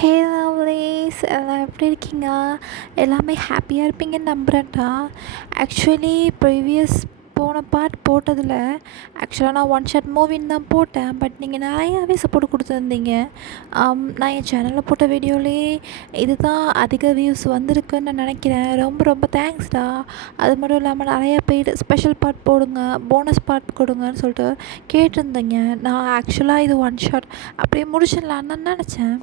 ஹே lovelies எல்லாம் எப்படி இருக்கீங்க? எல்லாமே ஹாப்பியாக இருப்பீங்கன்னு நம்புகிறேன்டா. ஆக்சுவலி ப்ரீவியஸ் போன பார்ட் போட்டதில் ஆக்சுவலாக நான் ஒன் ஷாட் மூவின்னு தான் போட்டேன். பட் நீங்கள் நிறையாவே சப்போர்ட் கொடுத்துருந்தீங்க. நான் என் சேனலில் போட்ட வீடியோலேயே இது தான் அதிக வியூஸ் வந்திருக்குன்னு நான் நினைக்கிறேன். ரொம்ப ரொம்ப தேங்க்ஸ்டா. அது மட்டும் இல்லாமல் நிறைய பேர் ஸ்பெஷல் பார்ட் போடுங்க, போனஸ் பார்ட் கொடுங்கன்னு சொல்லிட்டு கேட்டிருந்தீங்க. நான் ஆக்சுவலாக இது ஒன் ஷாட் அப்படியே முடிச்சிடலான்னு தான் நினச்சேன்.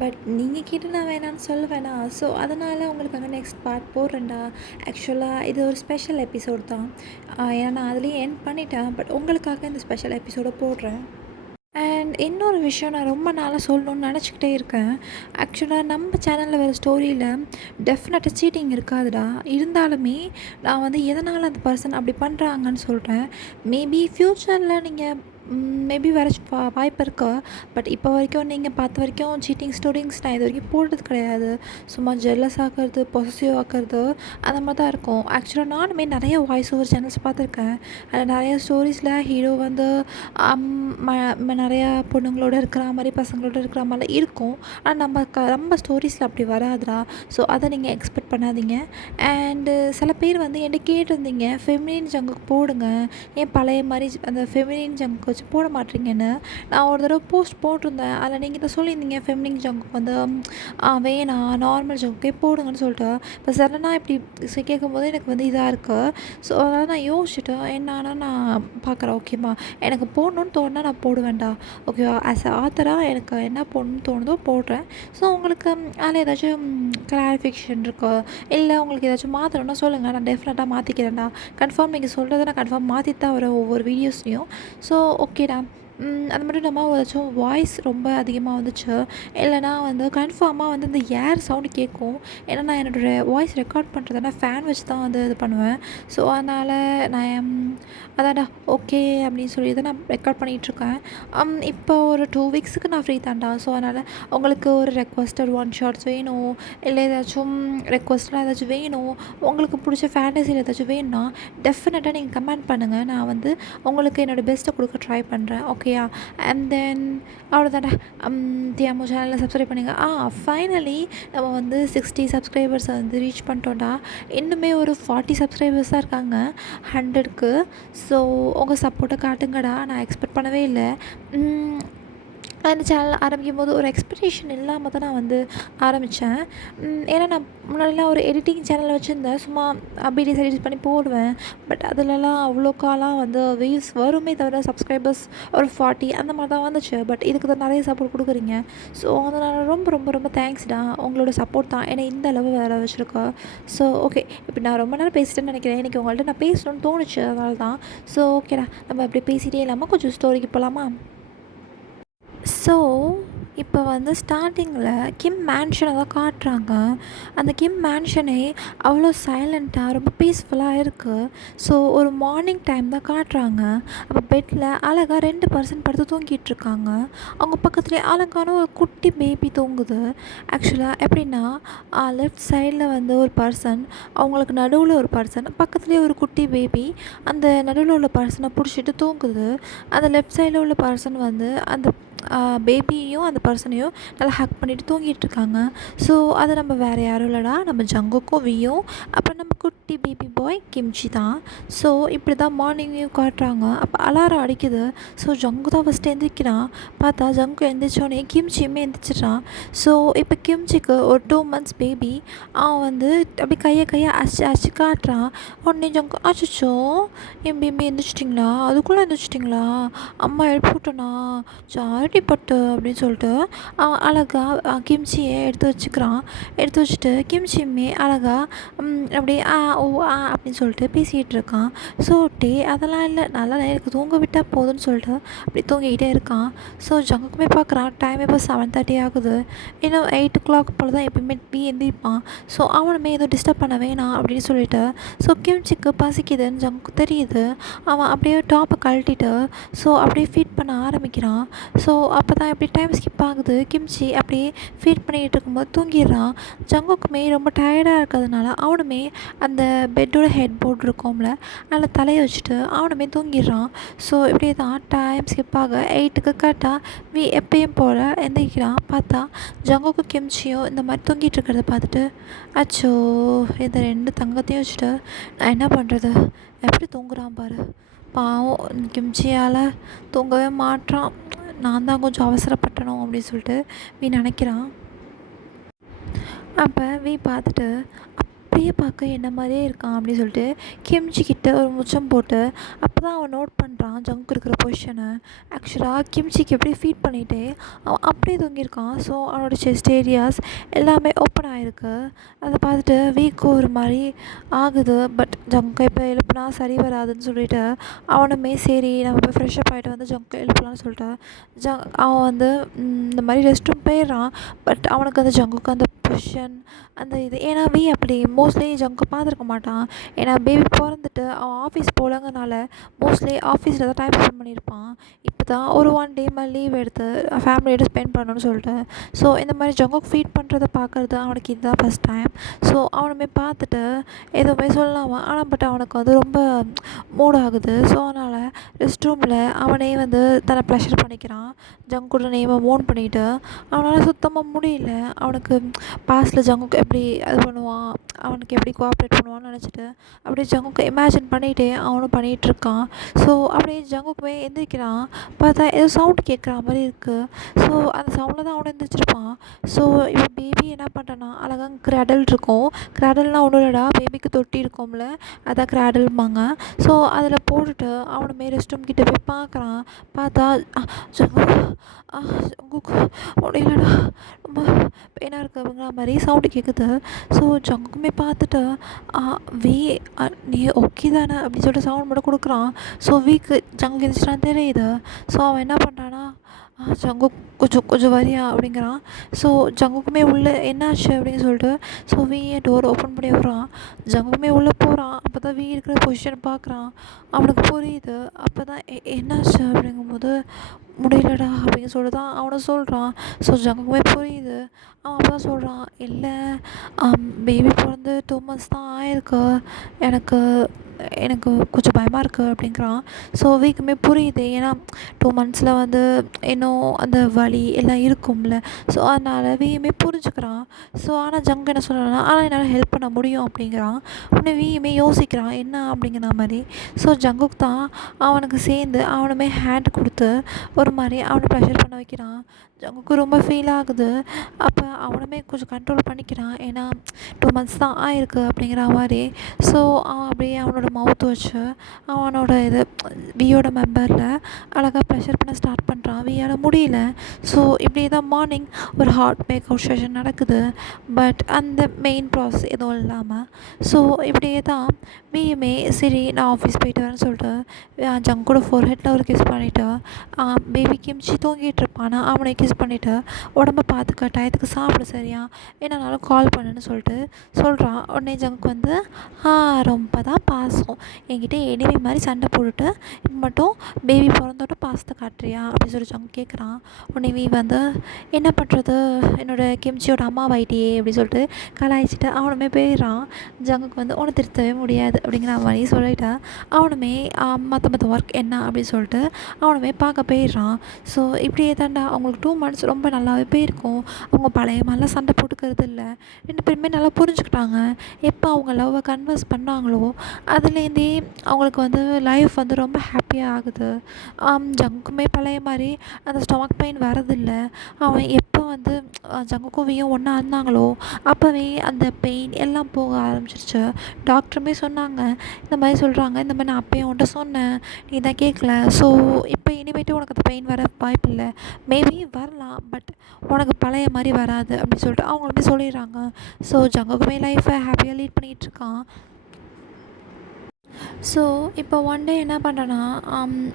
பட் நீங்கள் கேட்டு நான் வேணான்னு சொல்ல வேணாம். ஸோ அதனால் உங்களுக்காக நெக்ஸ்ட் பார்ட் போடுறேன்டா. ஆக்சுவலாக இது ஒரு ஸ்பெஷல் எபிசோட் தான். ஏன்னா நான் அதுலேயே எண்ட் பண்ணிட்டேன். பட் உங்களுக்காக இந்த ஸ்பெஷல் எபிசோடை போடுறேன். அண்ட் இன்னொரு விஷயம் நான் ரொம்ப நாளாக சொல்லணுன்னு நினச்சிக்கிட்டே இருக்கேன். ஆக்சுவலாக நம்ம சேனலில் வர ஸ்டோரியில் டெஃபினட்டாக சீட்டிங் இருக்காதுடா. இருந்தாலுமே நான் வந்து எதனால் அந்த பர்சன் அப்படி பண்ணுறாங்கன்னு சொல்கிறேன். மேபி ஃப்யூச்சரில் நீங்கள் மேபி வர வாய்ப்பு இருக்கா. பட் இப்போ வரைக்கும் நீங்கள் பார்த்த வரைக்கும் சீட்டிங் ஸ்டோரிங்ஸ் நான் இது வரைக்கும் போட்டது கிடையாது. சும்மா ஜெல்லஸ் ஆகிறது, பொசசிவ் ஆகிறது அந்த மாதிரி தான் இருக்கும். ஆக்சுவலாக நானுமே நிறைய வாய்ஸ் ஓவர் சேனல்ஸ் பார்த்துருக்கேன். அதில் நிறைய ஸ்டோரிஸில் ஹீரோ வந்து நிறையா பொண்ணுங்களோட இருக்கிற மாதிரி, பசங்களோட இருக்கிற மாதிரி இருக்கும். ஆனால் நம்ம ஸ்டோரிஸில் அப்படி வராதுடா. ஸோ அதை நீங்கள் எக்ஸ்பெக்ட் பண்ணாதீங்க. அண்டு சில பேர் வந்து என்கிட்ட கேட்டிருந்தீங்க, ஃபெமினின் ஜங்குக்கு போடுங்க, ஏன் பழைய மாதிரி அந்த ஃபெமினின் ஜங்க் வச்சு போட மாட்டீங்கன்னு. நான் ஒரு தடவை போஸ்ட் போட்டிருந்தேன். அதில் நீங்கள் இதை சொல்லியிருந்தீங்க, ஃபெமினின் ஜங்க் வந்து வேணாம், நார்மல் ஜங்குக்கே போடுங்கன்னு சொல்லிட்டு. இப்போ சடனாக இப்படி கேட்கும்போது எனக்கு வந்து இதாக இருக்குது. ஸோ அதனால் நான் யோசிச்சுட்டு என்னன்னா நான் பார்க்குறேன். ஓகேம்மா, எனக்கு போடணுன்னு தோணுனா நான் போடுவேன்டா. ஓகேவா? ஆஸ் அ ஆத்தராக எனக்கு என்ன போடணுன்னு தோணுதோ போடுறேன். ஸோ உங்களுக்கு அதில் ஏதாச்சும் கிளாரிஃபிகேஷன் இருக்கோ, இல்லை உங்களுக்கு ஏதாச்சும் மாற்றணுன்னா சொல்லுங்கள், நான் டெஃபினட்டாக மாற்றிக்கிறேன்டா. கன்ஃபார்ம் நீங்கள் சொல்கிறத நான் கன்ஃபார்ம் மாற்றிட்டு தான் வரேன் ஒவ்வொரு வீடியோஸ்லையும். ஸோ ஓகேடா. அது மட்டும் இல்லாமல் ஏதாச்சும் வாய்ஸ் ரொம்ப அதிகமாக வந்துச்சு, இல்லைனா வந்து கன்ஃபார்மாக வந்து இந்த ஏர் சவுண்டு கேட்கும். ஏன்னா நான் என்னோடய வாய்ஸ் ரெக்கார்ட் பண்ணுறதுனா ஃபேன் வச்சு தான் வந்து இது பண்ணுவேன். ஸோ அதனால் நான் அதான்டா ஓகே அப்படின்னு சொல்லி தான் நான் ரெக்கார்ட் பண்ணிகிட்ருக்கேன். இப்போ ஒரு 2 வீக்ஸுக்கு நான் ஃப்ரீ தான்டா. ஸோ அதனால் உங்களுக்கு ஒரு ரெக்வஸ்டட் ஒன் ஷார்ட்ஸ் வேணும், இல்லை ஏதாச்சும் ரெக்வஸ்ட்லாம் ஏதாச்சும் வேணும், உங்களுக்கு பிடிச்ச ஃபேண்டஸியில் ஏதாச்சும் வேணும்னா டெஃபினட்டாக நீங்கள் கமெண்ட் பண்ணுங்கள். நான் வந்து உங்களுக்கு என்னோடய பெஸ்ட்டை கொடுக்க ட்ரை பண்ணுறேன். ஓகேயா? And then அவ்வளோதான்டா. தியாமோ சேனலில் சப்ஸ்கிரைப் பண்ணுங்க. ஃபைனலி நம்ம வந்து 60 சப்ஸ்கிரைபர்ஸை வந்து ரீச் பண்ணிட்டோம்டா. இன்னுமே ஒரு 40 சப்ஸ்கிரைபர்ஸ் தான் இருக்காங்க 100க்கு. ஸோ உங்கள் சப்போர்ட்டை காட்டுங்கடா. நான் எக்ஸ்பெக்ட் பண்ணவே இல்லை. அந்த சேனல் ஆரம்பிக்கும் போது ஒரு எக்ஸ்பெக்டேஷன் இல்லாமல் தான் நான் வந்து ஆரம்பித்தேன். ஏன்னா நான் முன்னாடிலாம் ஒரு எடிட்டிங் சேனல் வச்சுருந்தேன். சும்மா வீடியோஸ் எடிட் பண்ணி போடுவேன். பட் அதிலலாம் அவ்வளோக்காலாம் வந்து வியூஸ் வருமே தவிர சப்ஸ்கிரைபர்ஸ் ஒரு 40 அந்த மாதிரி தான் வந்துச்சு. பட் இதுக்கு தான் நிறைய சப்போர்ட் கொடுக்குறீங்க. ஸோ அதனால் ரொம்ப ரொம்ப ரொம்ப தேங்க்ஸ்டா. உங்களோட சப்போர்ட் தான் என்னை இந்த அளவு வேறு வச்சுருக்கா. ஸோ ஓகே, இப்போ நான் ரொம்ப நேரம் பேசிட்டேன்னு நினைக்கிறேன். இன்றைக்கி உங்கள்கிட்ட நான் பேசணும்னு தோணுச்சு, அதனால தான். ஸோ ஓகேடா, நம்ம அப்படி பேசிகிட்டே இல்லாமல் கொஞ்சம் ஸ்டோரிக்கு போகலாமா? ஸோ இப்போ வந்து ஸ்டார்டிங்கில் கிம் மேன்ஷனை தான் காட்டுறாங்க. அந்த கிம் மேன்ஷனே அவ்வளோ சைலண்ட்டாக ரொம்ப பீஸ்ஃபுல்லாக இருக்குது. ஸோ ஒரு மார்னிங் டைம் தான் காட்டுறாங்க. அப்போ பெட்டில் அழகாக 2 பர்சன் படுத்து தூங்கிட்டுருக்காங்க. அவங்க பக்கத்துலேயே அழகான ஒரு குட்டி பேபி தூங்குது. ஆக்சுவலாக எப்படின்னா, லெஃப்ட் சைடில் வந்து ஒரு பர்சன், அவங்களுக்கு நடுவில் ஒரு பர்சன், பக்கத்துலேயே ஒரு குட்டி பேபி அந்த நடுவில் உள்ள பர்சனை பிடிச்சிட்டு தூங்குது. அந்த லெஃப்ட் சைடில் உள்ள பர்சன் வந்து அந்த பேபியையும் அந்த பர்சனையும் நல்லா ஹக் பண்ணிவிட்டு தூங்கிட்டுருக்காங்க. ஸோ அது நம்ம வேறு யாரும் இல்லைடா, நம்ம ஜங்குக்கும் வியும் அப்புறம் நம்ம குட்டி பேபி பாய் கிம்ச்சி தான். ஸோ இப்படி தான் மார்னிங்கையும் காட்டுறாங்க. அப்போ அலாரம் அடிக்குது. ஸோ ஜங்கு தான் ஃபஸ்ட்டு எந்திரிக்கிறான். பார்த்தா ஜங்கு எந்திரிச்சோடனே கிம்ச்சியுமே எந்திரிச்சிட்றான். ஸோ இப்போ கிம்ச்சிக்கு ஒரு 2 months பேபி. அவன் வந்து அப்படி கையை அடிச்சு காட்டுறான். உடனே ஜங்கு, அச்சோ என் பேபி எந்திரிச்சிட்டிங்களா, அதுக்குள்ளே எந்திரிச்சிட்டிங்களா, அம்மா எழுப்பி விட்டனா, சாரிட்டி பட்டு அப்படின்னு சொல்லிட்டு அழகாக கிம்ச்சியை எடுத்து வச்சுக்கிறான். எடுத்து வச்சுட்டு கிம்ச்சியுமே அழகாக அப்படியே ஓ அப்படின்னு சொல்லிட்டு பேசிகிட்டு இருக்கான். ஸோ அதெல்லாம் இல்லை, நல்லா எனக்கு தூங்க விட்டால் போதும்னு சொல்லிட்டு அப்படி தூங்கிக்கிட்டே இருக்கான். ஸோ ஜங்குக்குமே பார்க்குறான். டைம் இப்போ 7:30 ஆகுது. இன்னும் 8 o'clock போல் தான் எப்பயுமே எந்திரிப்பான். ஸோ அவனுமே எதுவும் டிஸ்டர்ப் பண்ண வேணாம் அப்படின்னு சொல்லிட்டு, ஸோ கிம்ச்சிக்கு பசிக்குதுன்னு ஜங்குக்கு தெரியுது. அவன் அப்படியே டாப்பை கழட்டிட்டு ஸோ அப்படியே ஃபீட் பண்ண ஆரம்பிக்கிறான். ஸோ அப்போ தான் இப்படி டைம் ஸ்கிப் ஆகுது. கிம்ச்சி அப்படியே ஃபீட் பண்ணிக்கிட்டு இருக்கும்போது தூங்கிடுறான். ஜங்குக்குமே ரொம்ப டயர்டாக இருக்கிறதுனால அவனுமே அந்த பெட்டோட ஹெட் போர்ட் இருக்கும்ல, அதில் தலையை வச்சுட்டு அவனுமே தூங்கிடுறான். ஸோ இப்படியே தான் டைம் ஸ்கிப் ஆக 8க்கு கரெக்டாக எப்பயும் போல் எந்திரிக்கிறான். பார்த்தா ஜங்குக்கும் கிம்ச்சியும் இந்த மாதிரி தூங்கிட்டு இருக்கிறத பார்த்துட்டு, அச்சோ இந்த 2 தங்கத்தையும் வச்சுட்டு நான் என்ன பண்ணுறது, எப்படி தூங்குறான் பாரு, பாவம் கிம்ச்சியால் தூங்கவே மாட்றான், நான் தான் கொஞ்சம் அவசரப்பட்டனோ அப்படின்னு சொல்லிட்டு நினைக்கிறான். அப்போ பார்த்துட்டு அப்படியே பார்க்க என்ன மாதிரியே இருக்கான் அப்படின்னு சொல்லிட்டு கிம்ச்சி கிட்ட ஒரு முச்சம் போட்டு அப்போ தான் அவன் நோட் பண்ணுறான் ஜங்க் இருக்கிற பொசிஷனை. ஆக்சுவலாக கிம்ச்சிக்கு எப்படி ஃபீட் பண்ணிகிட்டே அவன் அப்படியே தூங்கியிருக்கான். ஸோ அவனோட செஸ்ட் ஏரியாஸ் எல்லாமே ஓப்பன் ஆகிருக்கு. அதை பார்த்துட்டு வீக்கு ஒரு மாதிரி ஆகுது. பட் ஜங்கை இப்போ எழுப்புனா சரி வராதுன்னு சொல்லிட்டு அவனுமே சரி நம்ம போய் ஃப்ரெஷ்அப் ஆகிட்டு வந்து ஜங்கை எழுப்பலான்னு சொல்லிட்டு அவன் வந்து இந்த மாதிரி ரெஸ்ட் ரூம் போயிடுறான். பட் அவனுக்கு அந்த ஜங்குக்கு அந்த பொசிஷன் அந்த இது ஏன்னா அப்படி மோஸ்ட்லி ஜங்கு பார்த்துருக்க மாட்டான். ஏன்னா பேபி பிறந்துட்டு அவன் ஆஃபீஸ் போகலங்கிறனால மோஸ்ட்லி ஆஃபீஸில் தான் டைம் ஸ்பெண்ட் பண்ணியிருப்பான். இப்போ தான் ஒரு 1 டே மேலே லீவ் எடுத்து ஃபேமிலியோட ஸ்பெண்ட் பண்ணணும்னு சொல்லிட்டு ஸோ இந்த மாதிரி ஜங்குக்கு ஃபீட் பண்ணுறதை பார்க்குறது அவனுக்கு இதுதான் ஃபஸ்ட் டைம். ஸோ அவனுமே பார்த்துட்டு எதுவுமே சொல்லலாமா, ஆனால் பட் அவனுக்கு வந்து ரொம்ப மூட் ஆகுது. ஸோ அதனால் ரெஸ்ட் ரூமில் அவனே வந்து தன்னை ப்ளஷர் பண்ணிக்கிறான். ஜங்கோட நேமை மோன் பண்ணிவிட்டு அவனால் சுத்தமாக முடியல. அவனுக்கு பாஸ்டில் ஜங்குக்கு எப்படி அது பண்ணுவான், அவனுக்கு எப்படி கோஆப்ரேட் பண்ணுவான்னு நினச்சிட்டு அப்படியே ஜங்குக்கு இமேஜின் பண்ணிகிட்டே அவனும் பண்ணிகிட்ருக்கான். ஸோ அப்படியே ஜங்குக்குமே எந்திரிக்கிறான். பார்த்தா ஏதோ சவுண்டு கேட்குற மாதிரி இருக்குது. ஸோ அந்த சவுண்டில் தான் அவனும் எந்திரிச்சிருப்பான். ஸோ இப்போ பேபி என்ன பண்ணுறான்னா அழகாக கிராடல் இருக்கும். கிராடல்னால் ஒன்றும் இல்லைடா, பேபிக்கு தொட்டி இருக்கும்ல, அதான் கிராடல்பாங்க. ஸோ அதில் போட்டுட்டு அவனுமே ரெஸ்ட் ரூம் கிட்டே போய் பார்க்குறான். பார்த்தா ஜங்குக்கு ஒன்றும் இல்லைடா ரொம்ப பெயினாக இருக்குது அப்படிங்கிற மாதிரி சவுண்டு கேட்குது. ஸோ ஜங்குமே பார்த்துட்டு நீ ஓகே தானே அப்படின்னு சொல்லிட்டு சவுண்ட் மட்டும் கொடுக்குறான். ஸோ ஜங்கு இருந்துச்சுன்னா தெரியுது. ஸோ அவன் என்ன பண்ணுறான்னா ஜங்கு கொஞ்சம் வரியா அப்படிங்கிறான். ஸோ ஜங்குக்குமே உள்ளே என்னாச்சு அப்படின்னு சொல்லிட்டு ஸோ டோர் ஓப்பன் பண்ணி விட்றான். ஜங்குக்குமே உள்ளே போகிறான். அப்போ தான் இருக்கிற பொசிஷனை பார்க்குறான். அவனுக்கு புரியுது. அப்போ தான் என்னாச்சு அப்படிங்கும்போது முடியலடா அப்படின்னு சொல்லிட்டு தான் அவனை சொல்கிறான். ஸோ ஜங்குக்குமே புரியுது. அவன் அப்போ தான் சொல்கிறான், இல்லை பேபி பிறந்து 2 months தான் ஆயிருக்கு, எனக்கு எனக்கு கொஞ்சம் பயமாக இருக்குது அப்படிங்கிறான். ஸோ வீக்குமே புரியுது. ஏன்னா 2 monthsல வந்து இன்னும் அந்த வலி எல்லாம் இருக்கும்ல. ஸோ அதனால் வீயுமே புரிஞ்சுக்கிறான். ஸோ ஆனால் ஜங்கு என்ன சொல்கிறான்னா, ஆனால் என்னால் ஹெல்ப் பண்ண முடியும் அப்படிங்கிறான். உடனே வீயுமே யோசிக்கிறான் என்ன அப்படிங்கிற மாதிரி. ஸோ ஜங்குக்கு தான் அவனுக்கு சேர்ந்து அவனுமே ஹேண்ட் கொடுத்து ஒரு மாதிரி அவனை ப்ரெஷர் பண்ண வைக்கிறான். ஜங்குக்கு ரொம்ப ஃபீல் ஆகுது. அப்போ அவனுமே கொஞ்சம் கண்ட்ரோல் பண்ணிக்கிறான். ஏன்னா 2 months தான் ஆயிருக்கு அப்படிங்கிற மாதிரி. ஸோ அவன் அப்படியே அவனோட மவுத் வச்சு அவனோட இது வியோட மெம்பரில் அழகாக ப்ரெஷர் பண்ண ஸ்டார்ட் பண்ணுறான். வியால் முடியல. ஸோ இப்படியே தான் மார்னிங் ஒரு ஹார்ட் மேக் அவுட் செஷன் நடக்குது. பட் அந்த மெயின் ப்ராசஸ் எதுவும் இல்லாமல் ஸோ இப்படியே தான் வியுமே சரி நான் ஆஃபீஸ் போயிட்டு வரேன்னு சொல்லிட்டு ஜங்கோட ஃபோர்ஹெட்டில் ஒரு கிஸ் பண்ணிவிட்டு பேபி கிம்ச்சி தூங்கிட்டு இருப்பானா அவனை கிஸ் பண்ணிவிட்டு உடம்ப பார்த்துக்க, டயத்துக்கு சாப்பிட சரியா, என்னன்னாலும் கால் பண்ணுன்னு சொல்லிட்டு சொல்கிறான். உடனே ஜங்க் வந்து ரொம்ப தான் பாசம், என்கிட்ட எனிவே மாதிரி சண்டை போட்டுட்டு இப்போ மட்டும் பேபி பிறந்தோட்ட பாசத்தை காட்டுறியா அப்படின்னு சொல்லி ஜங்க் கேட்குறான். உடனே வந்து என்ன பண்ணுறது, என்னோடய கிம்ச்சியோட அம்மா வைட்டியே அப்படின்னு சொல்லிட்டு கலாய்ச்சிட்டு அவனுமே போயிடுறான். ஜங்குக்கு வந்து உன்னை திருத்தவே முடியாது அப்படிங்கிற மாதிரி சொல்லிவிட்டு அவனுமே மற்ற ஒர்க் என்ன அப்படின்னு சொல்லிட்டு அவனுமே பார்க்க போயிடுறான். ஸோ இப்படியே தாண்டா அவங்களுக்கு 2 months ரொம்ப நல்லாவே போயிருக்கும். அவங்க பழைய மாதிரிலாம் சண்டை போட்டுக்கிறது இல்லை. 2 பேருமே நல்லா புரிஞ்சுக்கிட்டாங்க. எப்போ அவங்க லவ்வை கன்வர்ஸ் பண்ணாங்களோ அதுலேருந்தே அவங்களுக்கு வந்து லைஃப் வந்து ரொம்ப ஹாப்பியாக ஆகுது. ஜங்குக்குமே பழைய மாதிரி அந்த ஸ்டொமக் பெயின் வரதில்லை. அவன் எப்போ வந்து ஜங்குக்கும் வியும் ஒன்றா இருந்தாங்களோ அப்போவே அந்த பெயின் எல்லாம் போக ஆரம்பிச்சிருச்சு. டாக்டருமே சொன்னாங்க, இந்த மாதிரி சொல்கிறாங்க, இந்த மாதிரி நான் அப்போயும் உன்ட்ட சொன்னேன், நீ தான் கேட்கல. ஸோ இப்போ இனிமேட்டு உனக்கு அந்த பெயின் வர வாய்ப்பு இல்லை. மேபி வரலாம், பட் உனக்கு பழைய மாதிரி வராது அப்படின்னு சொல்லிட்டு அவங்களுமே சொல்லிடுறாங்க. ஸோ ஜங்குக்குமே லைஃப்பை ஹாப்பியாக லீட் பண்ணிகிட்ருக்கான். ஸோ இப்போ ஒன் டே என்ன பண்ணுறேன்னா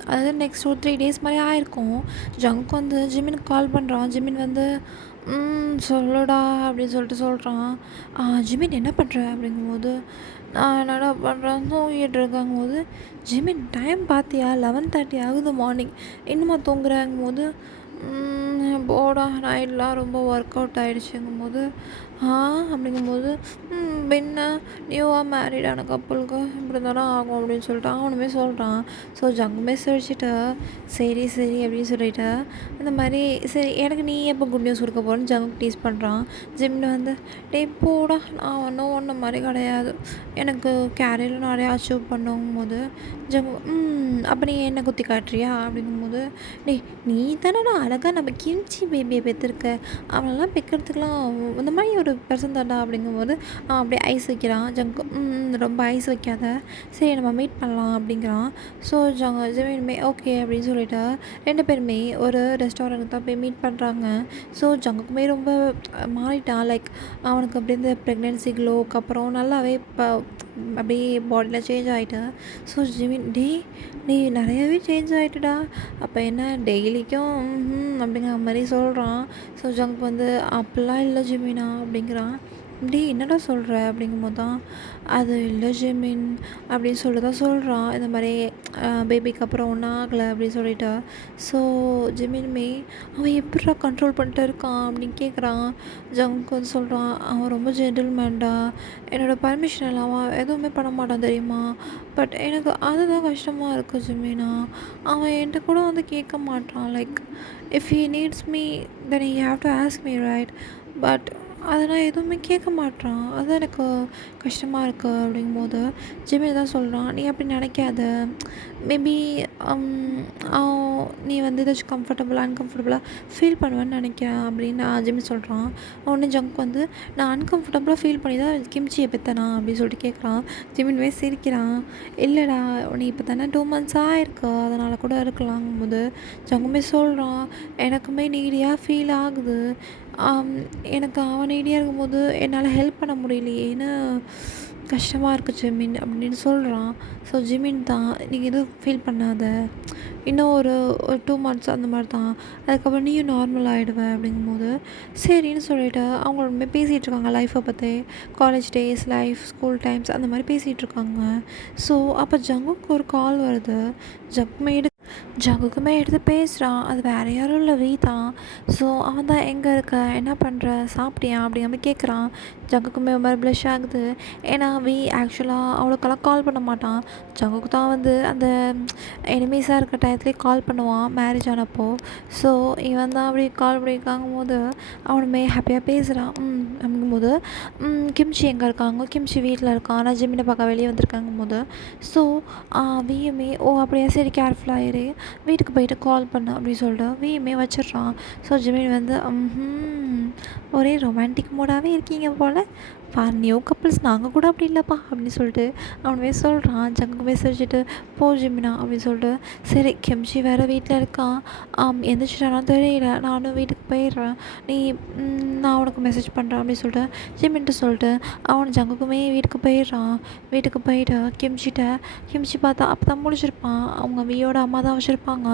அதாவது நெக்ஸ்ட் 2-3 days மாதிரி ஆயிருக்கும். ஜங்க் வந்து ஜிமினுக்கு கால் பண்ணுறான். ஜிமின் வந்து சொல்லுடா அப்படின்னு சொல்லிட்டு சொல்கிறான். ஜிமின் என்ன பண்ணுற அப்படிங்கும்போது நான் என்னடா பண்ணுறேன் தூங்கிட்டு இருக்காங்கும்போது, ஜிமின் டைம் பார்த்தியா 11:30 ஆகுது மார்னிங், இன்னுமா தூங்குறாங்கும்போது போடா நைட்லாம் ரொம்ப ஒர்க் அவுட் ஆகிடுச்சுங்கும்போது, ஆ அப்படிங்கும்போது, பின்ன நியூவாக மேரீட் ஆன கப்புளுக்கு இப்படி தானே ஆகும் அப்படின்னு சொல்லிட்டு அவனுமே சொல்கிறான். ஸோ ஜங்குமே சிரிச்சுட்டு, சரி சரி அப்படின்னு சொல்லிட்டு இந்த மாதிரி சரி எனக்கு நீ எப்போ குட் நியூஸ் கொடுக்க போகிறேன்னு ஜங்கு டீஸ் பண்ணுறான். ஜிம்னு வந்து, டேய் போடா நான் ஒன்றும் ஒன்றை மாதிரி கிடையாது, எனக்கு கேரியரில் நிறையா அச்சீவ் பண்ணும்போது ஜங்கு அப்போ நீ என்ன குத்தி காட்டுறியா அப்படிங்கும்போது, டேய் நீ தானடா அழகாக நம்ம கிம்ச்சி பேபியை பெற்றிருக்க, அவனெல்லாம் பெக்கிறதுக்கெலாம் இந்த மாதிரி ஒரு பர்சன் தான்டா அப்படிங்கும்போது அவன் அப்படியே ஐஸ் வைக்கிறான். ஜங்கு ரொம்ப ஐஸ் வைக்காத, சரி நம்ம மீட் பண்ணலாம் அப்படிங்கிறான். ஸோ ஜிமினுமே ஓகே அப்படின்னு சொல்லிட்டு 2 பேருமே ஒரு ரெஸ்டாரண்ட்டுக்கு தான் போய் மீட் பண்ணுறாங்க. ஸோ ஜங்குக்குமே ரொம்ப மாறிட்டான். லைக் அவனுக்கு அப்படியே இந்த ப்ரெக்னென்சி க்ளோக்கு அப்புறம் நல்லாவே இப்போ அப்படியே பாடியில் சேஞ்ச் ஆகிட்டு. ஸோ ஜிமின் டே நிறையாவே சேஞ்ச் ஆகிட்டுடா, அப்போ என்ன டெய்லிக்கும் அப்படிங்கிற மாதிரி சொல்கிறான். ஸோ ஜங்க் வந்து அப்படிலாம் இல்லை ஜிமினா அப்படிங்கிறான். டேய் என்னடா சொல்கிற அப்படிங்கும்போது தான், அது இல்லை ஜிமின் அப்படின்னு சொல்லிட்டு தான் சொல்கிறான். இந்த மாதிரி பேபிக்கு அப்புறம் ஒன்றும் ஆகலை அப்படின்னு சொல்லிட்டு. ஸோ ஜிமினுமே அவன் எப்படிடா கண்ட்ரோல் பண்ணிட்டு இருக்கான் அப்படின்னு கேட்குறான். ஜங்க் வந்து சொல்கிறான், அவன் ரொம்ப ஜென்டில்மேன்டா, என்னோடய பர்மிஷன் இல்லாமல் எதுவுமே பண்ண மாட்டான் தெரியுமா, பட் எனக்கு அதுதான் கஷ்டமாக இருக்குது ஜிமினா, அவன் என்கிட்ட கூட வந்து கேட்க மாட்டான். Like if he needs me then he have to ask me right, but அதை நான் எதுவுமே கேட்க மாட்றான், அதுதான் எனக்கு கஷ்டமாக இருக்குது அப்படிங்கும்போது ஜிமின் தான் சொல்கிறான், நீ அப்படி நினைக்காத, மேபி நீ வந்து ஏதாச்சும் அன்கம்ஃபர்டபுளாக ஃபீல் பண்ணுவேன்னு நினைக்கிறேன் அப்படின்னு ஜிமின் சொல்கிறான். உடனே ஜங்க் வந்து, நான் அன்கம்ஃபர்டபுளாக ஃபீல் பண்ணி தான் கிம்ச்சியை பெற்றனா அப்படின்னு சொல்லிட்டு கேட்குறான். ஜிமின்வே சிரிக்கிறான், இல்லைடா நீ இப்போ தானே 2 months ஆகிருக்கு, அதனால் கூட இருக்கலாங்கும்போது ஜங்குமே சொல்கிறான், எனக்குமே நீடியாக ஃபீல் ஆகுது, எனக்கு அவன் நீடியாக இருக்கும்போது என்னால் ஹெல்ப் பண்ண முடியலையேன்னு கஷ்டமாக இருக்குது ஜிமின் அப்படின்னு சொல்கிறான். ஸோ ஜிமின் தான், நீங்கள் எதுவும் ஃபீல் பண்ணாத, இன்னும் ஒரு 2 months அந்த மாதிரி தான், அதுக்கப்புறம் நீயும் நார்மல் ஆகிடுவ அப்படிங்கும்போது சரின்னு சொல்லிவிட்டு அவங்களுமே பேசிகிட்டு இருக்காங்க லைஃப்பை பற்றி, college days life school times அந்த மாதிரி பேசிகிட்டு இருக்காங்க. ஸோ அப்போ ஜங்குக்கு ஒரு கால் வருது. ஜங்குக்குமே எடுத்து பேசுகிறான். அது வேறு யாரும் இல்லை, வீ தான். ஸோ அவன் தான், எங்கே இருக்க, என்ன பண்ணுற, சாப்பிட்டியா அப்படிங்கிற மாதிரி கேட்குறான். ஜங்குக்குமே ரொம்ப ப்ளஷ் ஆகுது. ஏன்னா வீ ஆக்சுவலாக அவளுக்கெல்லாம் கால் பண்ண மாட்டான். ஜங்குக்கு தான் வந்து அந்த எனிமீஸாக இருக்க டயத்துலேயே கால் பண்ணுவான் மேரேஜ் ஆனப்போ. ஸோ இவன் தான் அப்படி கால் பண்ணியிருக்காங்கும்போது அவனுமே ஹாப்பியாக பேசுகிறான். அப்படிங்கும்போது கிம்ச்சி எங்கே இருக்காங்க, கிம்ச்சி வீட்டில் இருக்கான், ஆனால் ஜிம்மினை பார்க்க வெளியே வந்திருக்காங்கும்போது ஸோ வீயுமே அப்படியே சரி கேர்ஃபுல்லாக இரு, வீட்டுக்கு போயிட்டு கால் பண்ணு அப்படின்னு சொல்லிட்டு வீயுமே வச்சிடுறான். ஸோ ஜிமின் வந்து ஒரே ரொமான்டிக் மூடாகவே இருக்கீங்க போல், ஃபார் நியூ கப்புள்ஸ் நாங்கள் கூட அப்படி இல்லைப்பா அப்படின்னு சொல்லிட்டு அவனுமே சொல்கிறான். ஜங்குமே சிரிச்சிட்டு, போ ஜிமினா அப்படின்னு சொல்லிட்டு, சரி கிம்ச்சி வேறு வீட்டில் இருக்கான், எந்திரிச்சிட்டானா தெரியல, நானும் வீட்டுக்கு போயிடுறேன், நீ நான் உனக்கு மெசேஜ் பண்ணுறேன் அப்படின்னு சொல்லிட்டு ஜிமின்ட்டு சொல்லிட்டு அவன் ஜங்குக்குமே வீட்டுக்கு போயிடுறான். வீட்டுக்கு போயிட்டு கிம்ச்சி பார்த்தா அப்போ தான் முடிச்சிருப்பான், அவங்க வீயோட அம்மா தான் வச்சுருப்பாங்க.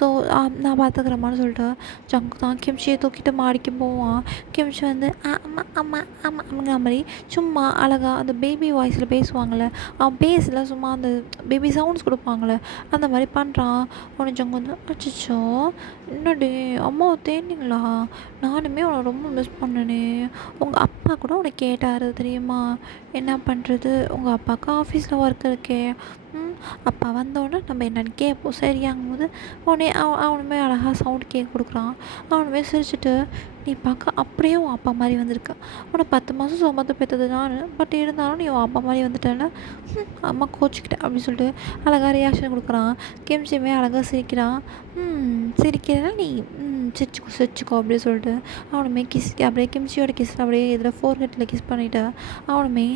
ஸோ நான் பார்த்துக்கிறேம்மான்னு சொல்லிட்டு ஜங்கு தான் கிம்ச்சியை தூக்கிட்டு மாடிக்கு போவான். கிம்ச்சி வந்து அம்மா அம்மா அம்மா அப்படிங்கிற மாதிரி சும்மா அழகாக அந்த பேபி வாய்ஸில் பேசுவாங்கள்ல, அவன் பேசல, சும்மா அந்த பேபி சவுண்ட்ஸ் கொடுப்பாங்களே அந்த மாதிரி பண்ணுறான். உடனே ஜங்கு வந்து, அச்சோ என்னடி அம்மாவை தேடிங்களா, நானுமே உன்னை ரொம்ப மிஸ் பண்ணனே, உங்கள் அப்பா கூட உன்னை கேட்டார் தெரியுமா, என்ன பண்ணுறது, உங்கள் அப்பாவுக்கு ஆஃபீஸில் ஒர்க் இருக்கே, அப்பா வந்தோடனே நம்ம என்னென்னு கேட்போம் சரியாங்கும்போது உடனே அவனுமே அழகாக சவுண்ட் கேட்க கொடுக்குறான். அவனுமே சிரிச்சிட்டு, நீ பார்க்க அப்படியே உன் அப்பா மாதிரி வந்திருக்க, உன்னை 10 மாதம் சுமந்து பெற்றது நான், பட் இருந்தாலும் நீ உன் அப்பா மாதிரி வந்துட்டேன்னா அம்மா கோச்சிக்கிட்டேன் அப்படின்னு சொல்லிட்டு அழகாக ரியாக்ஷன் கொடுக்குறான். கிம்ச்சியுமே அழகாக சிரிக்கிறான். சிரிக்கிறேன்னா நீ சிரிச்சுக்கோ அப்படின்னு சொல்லிட்டு அவனுமே அப்படியே கிம்ச்சியோட கிஸ்ஸில் அப்படியே இதில் 4 கிஸ் பண்ணிவிட்டு அவனுமே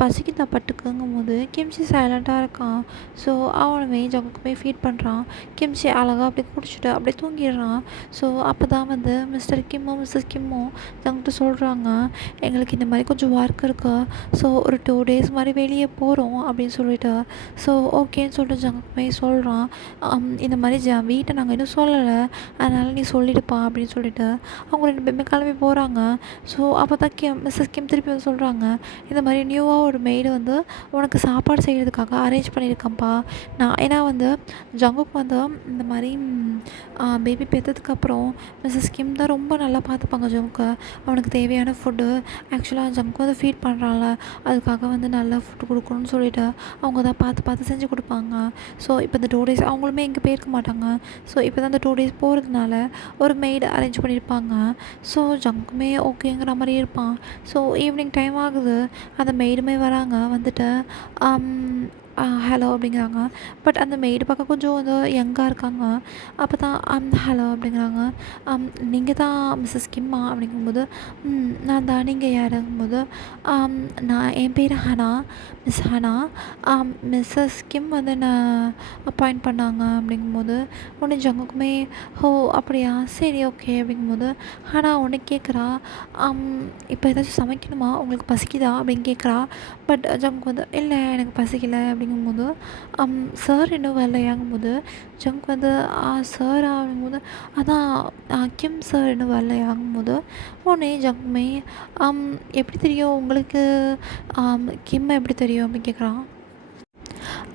பசிக்குதா பட்டுக்குங்கும் போது கிம்ச்சி சைலண்ட்டாக இருக்கான். ஸோ அவனுமே ஜங்குக்குமே ஃபீட் பண்ணுறான். கிம்ச்சி அழகாக அப்படியே குடிச்சிட்டு அப்படியே தூங்கிடுறான். ஸோ அப்போ தான் வந்து மிஸ்டர் மிஸ்ஸஸ் கிம்மும் ஜங்குகிட்ட சொல்கிறாங்க, எங்களுக்கு இந்த மாதிரி கொஞ்சம் ஒர்க் இருக்கா, ஸோ ஒரு 2 days மாதிரி வெளியே போகிறோம் அப்படின்னு சொல்லிட்டு. ஸோ ஓகேன்னு சொல்லிட்டு ஜங்குக்குமே சொல்கிறான், இந்த மாதிரி வீட்டை நாங்கள் இன்னும் சொல்லலை, அதனால் நீ சொல்லிடுப்பா அப்படின்னு சொல்லிட்டு அவங்க 2 பேருமே கிளம்பி போகிறாங்க. ஸோ அப்போ தான் மிஸ்ஸஸ் கிம் திருப்பி வந்து சொல்கிறாங்க, இந்த மாதிரி நியூவாக ஒரு மெய்டு வந்து உனக்கு சாப்பாடு செய்கிறதுக்காக அரேஞ்ச் பண்ணியிருக்கேன்ப்பா. ஏன்னா வந்து ஜங்குக் வந்து இந்த மாதிரி பேபி பெற்றதுக்கப்புறம் மிஸ்ஸஸ் கிம் தான் ரொம்ப நல்லா பார்த்துப்பாங்க ஜங்குக்கை. அவனுக்கு தேவையான ஃபுட்டு ஆக்சுவலாக ஜங்க் வந்து ஃபீட் பண்ணுறான்ல, அதுக்காக வந்து நல்லா ஃபுட்டு கொடுக்கணும்னு சொல்லிட்டு அவங்க தான் பார்த்து பார்த்து செஞ்சு கொடுப்பாங்க. ஸோ இப்போ இந்த 2 டேஸ் அவங்களுமே எங்கே போயிருக்க மாட்டாங்க. ஸோ இப்போ தான் இந்த 2 டேஸ் போகிறதுனால ஒரு மெய்டு அரேஞ்ச் பண்ணியிருப்பாங்க. ஸோ ஜங்குமே ஓகேங்கிற மாதிரி இருப்பான். ஸோ ஈவினிங் டைம் ஆகுது, அந்த மெய்டுமே வராங்க. வந்துட்டு ஹலோ அப்படிங்கிறாங்க. பட் அந்த மெய்டு பார்க்க கொஞ்சம் வந்து யங்காக இருக்காங்க. அப்போ தான் ஹலோ அப்படிங்கிறாங்க. நீங்கள் தான் மிஸ்ஸஸ் கிம்மா அப்படிங்கும்போது, நான் தான், நீங்கள் யாருங்கும்போது, நான் என் பேர் ஹனா, மிஸ் ஹனா. மிஸ்ஸஸ் கிம் வந்து என்னை அப்பாயிண்ட் பண்ணாங்க அப்படிங்கும்போது உடனே ஜங்குக்குமே ஓ அப்படியா சரி ஓகே அப்படிங்கும்போது ஹனா ஒன்று கேட்குறா, இப்போ ஏதாச்சும் சமைக்கணுமா, உங்களுக்கு பசிக்குதா அப்படின்னு கேட்குறா. பட் ஜங்க் வந்து இல்லை எனக்கு பசிக்கலை அப்படிங்கும்போது சார் இன்னும் வரலையாங்கும்போது ஜங்க் வந்து சார் அப்படிங்கும்போது அதான் கிம் சார் இன்னும் வரலையாங்கும்போது உடனே ஜங்குமே எப்படி தெரியும் உங்களுக்கு, கிம் எப்படி தெரியும் அப்படின்னு கேட்குறான்.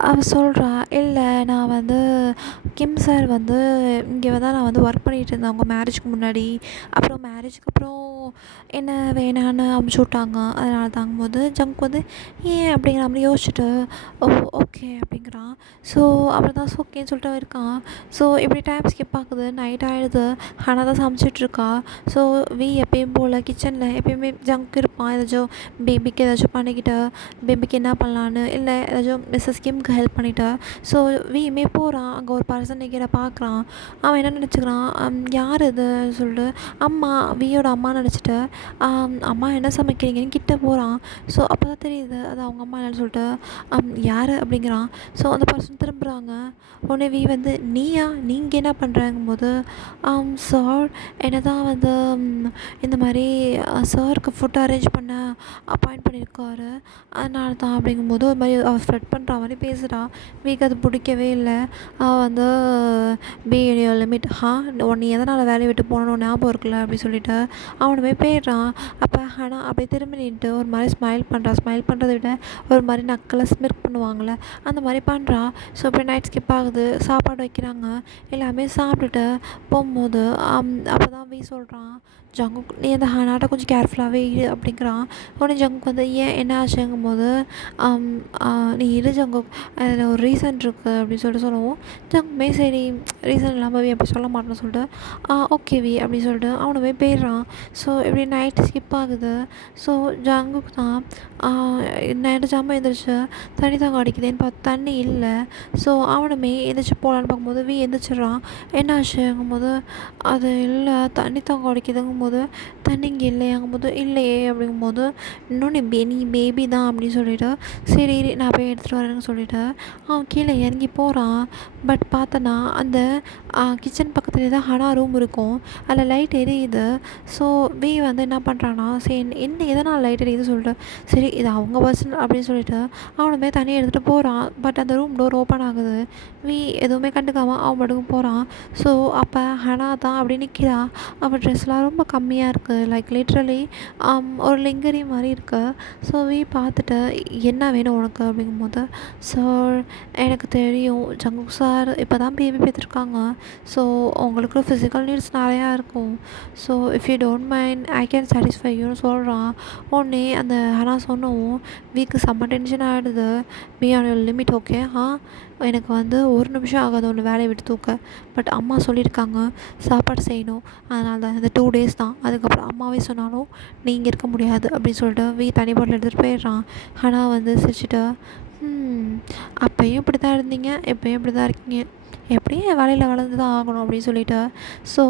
அவள் சொல்கிறா, இல்லை நான் வந்து கிம் சார் வந்து இங்கே தான் நான் வந்து ஒர்க் பண்ணிகிட்டு இருந்தேன் அவங்க மேரேஜுக்கு முன்னாடி. அப்புறம் மேரேஜுக்கு அப்புறம் என்ன வேணான்னு அமுச்சு விட்டாங்க, அதனால தாங்கும்போது ஜங்க் வந்து ஏன் அப்படிங்கிற மாதிரி யோசிச்சுட்டு ஓ ஓகே அப்படிங்கிறான். ஸோ அப்புறம் தான் ஓகேன்னு சொல்லிட்டு இருக்கான். ஸோ இப்படி டைம் ஸ்கிப் ஆகுது, நைட் ஆகிடுது. ஹனா தான் சமைச்சிட்ருக்கா. ஸோ எப்பயும் போல் கிச்சனில் எப்பயுமே ஜங்க் இருப்பான். ஏதாச்சும் பேபிக்கு ஏதாச்சும் பண்ணிக்கிட்டு பேபிக்கு என்ன பண்ணலான்னு, இல்லை ஏதாச்சும் மிஸ்ஸஸ் கிம்க்கு ஹெல்ப் பண்ணிவிட்டு ஸோ வீமே போகிறான். அங்கே ஒரு பர்சன் நிற்கிற பார்க்குறான். அவன் என்ன நினச்சிக்கிறான், யார் இது சொல்லிட்டு அம்மா, வியோட அம்மா நினச்சிட்டு அம்மா என்ன சமைக்கிறீங்கன்னு கிட்டே போகிறான். ஸோ அப்போ தான் தெரியுது அது அவங்க அம்மா என்னன்னு சொல்லிட்டு யார் அப்படிங்கிறான். ஸோ அந்த பர்சன் திரும்புகிறாங்க. உடனே வி வந்து நீயா, நீங்கள் என்ன பண்ணுறாங்கும்போது சார் என்ன தான் வந்து இந்த மாதிரி சாருக்கு ஃபுட் அரேஞ்ச் பண்ண அப்பாயிண்ட் பண்ணியிருக்காரு, அதனால தான் அப்படிங்கும்போது ஒரு மாதிரி அவள் ஸ்ப்ரெட் பண்ணுற மாதிரி பேசுகிறான். வீக்கு அது பிடிக்கவே இல்லை. அவள் வந்து லிமிட் நீ எதனால் வேலையை விட்டு போகணும் ஞாபகம் இருக்குல்ல அப்படின்னு சொல்லிட்டு அவனுமே போயிடுறான். அப்போ ஆனால் அப்படியே திரும்பி நின்றுட்டு ஒரு மாதிரி ஸ்மைல் பண்ணுறதை விட ஒரு மாதிரி நக்கலை ஸ்மிர்க் பண்ணுவாங்கள்ல, அந்த மாதிரி பண்ணுறான். ஸோ இப்போ நைட் ஸ்கிப் ஆகுது, சாப்பாடு வைக்கிறாங்க. எல்லாமே சாப்பிட்டுட்டு போகும்போது அப்போ தான் வீ சொல்கிறான், ஜங்குக் நீ அந்த ஹனாட்ட கொஞ்சம் கேர்ஃபுல்லாகவே இரு அப்படிங்கிறான். உடனே ஜங்குக் வந்து ஏன் என்ன ஆச்சுங்கும்போது நீ இரு ஜங்குக், அதில் ஒரு ரீசன் இருக்குது அப்படின்னு சொல்லிட்டு சொல்லவும் ஜங்குமே சரி ரீசன் இல்லாமல் அப்படி சொல்ல மாட்டேன்னு சொல்லிட்டு ஓகே வி அப்படின்னு சொல்லிட்டு அவனுமே போயிடுறான். ஸோ இப்படி நைட்டு ஸ்கிப் ஆகுது. ஸோ ஜங்குக் தான் நைட்டு ஜாமான் எழுந்திரிச்சு தண்ணி தாங்க அடிக்குதுன்னு பார்த்து தண்ணி இல்லை. ஸோ அவனுமே எந்திரிச்சு போகலான்னு பார்க்கும்போது வி எந்திரிச்சிட்றான். என்ன ஆச்சுங்கும்போது அது இல்லை தண்ணி தாங்க அடிக்குதுங்கும்போது தண்ணி இங்கே இல்லையாங்கும்போது இல்லையே அப்படிங்கும்போது இன்னும் நீ பேபி தான் அப்படின்னு சொல்லிவிட்டு சரி நான் போய் எடுத்துகிட்டு வரேன்னு சொல்லிவிட்டு அவன் கீழே இறங்கி போகிறான். பட் பார்த்தனா அந்த கிச்சன் பக்கத்துலேயே தான் ஹனா ரூம் இருக்கும், அதில் லைட் எரியுது. ஸோ வி வந்து என்ன பண்ணுறான்னா சரி என்ன எதனால் லைட் எரியுது சொல்லிட்டு சரி இது அவங்க பர்சன் அப்படின்னு சொல்லிட்டு அவனுமே தண்ணி எடுத்துகிட்டு போகிறான். பட் அந்த ரூம் டோர் ஓப்பன் ஆகுது. வி எதுவுமே கண்டுக்காமல் அவன் படுக்க போகிறான். ஸோ அப்போ ஹனா தான் அப்படி நிற்கிறா. அவள் ட்ரெஸ்லாம் ரொம்ப கம்மியாக இருக்குது, லைக் லிட்ரலி ஒரு லிங்கரி மாதிரி இருக்குது. ஸோ வி பார்த்துட்டு என்ன வேணும் உனக்கு அப்படிங்கும்போது சார் எனக்கு தெரியும் ஜங்குக் சார் இப்போ தான் பேபி பெற்றிருக்காங்க. ஸோ அவங்களுக்கு ஃபிசிக்கல் நீட்ஸ் நிறையா இருக்கும். So if you don't mind I can satisfy யூன்னு சொல்கிறான். உடனே அந்த ஹனா சொன்னவும் வீக்கு செம்ம டென்ஷன் ஆகிடுது. Be on your limit okay எனக்கு வந்து ஒரு நிமிஷம் ஆகாது ஒன்று வேலையை விட்டு தூக்க. பட் அம்மா சொல்லியிருக்காங்க சாப்பாடு செய்யணும், அதனால தான் இந்த 2 டேஸ் தான், அதுக்கப்புறம் அம்மாவே சொன்னாலும் நீங்கள் இருக்க முடியாது அப்படின்னு சொல்லிட்டு வீ தனி பாட்டில் எடுத்துகிட்டு போயிடுறான். ஆனால் வந்து சிரிச்சுட்டு அப்போயும் இப்படி தான் இருந்தீங்க, எப்போயும் இப்படி தான் இருக்கீங்க, எப்படியும் என் வேலையில் வளர்ந்து தான் ஆகணும் அப்படின்னு சொல்லிட்டு ஸோ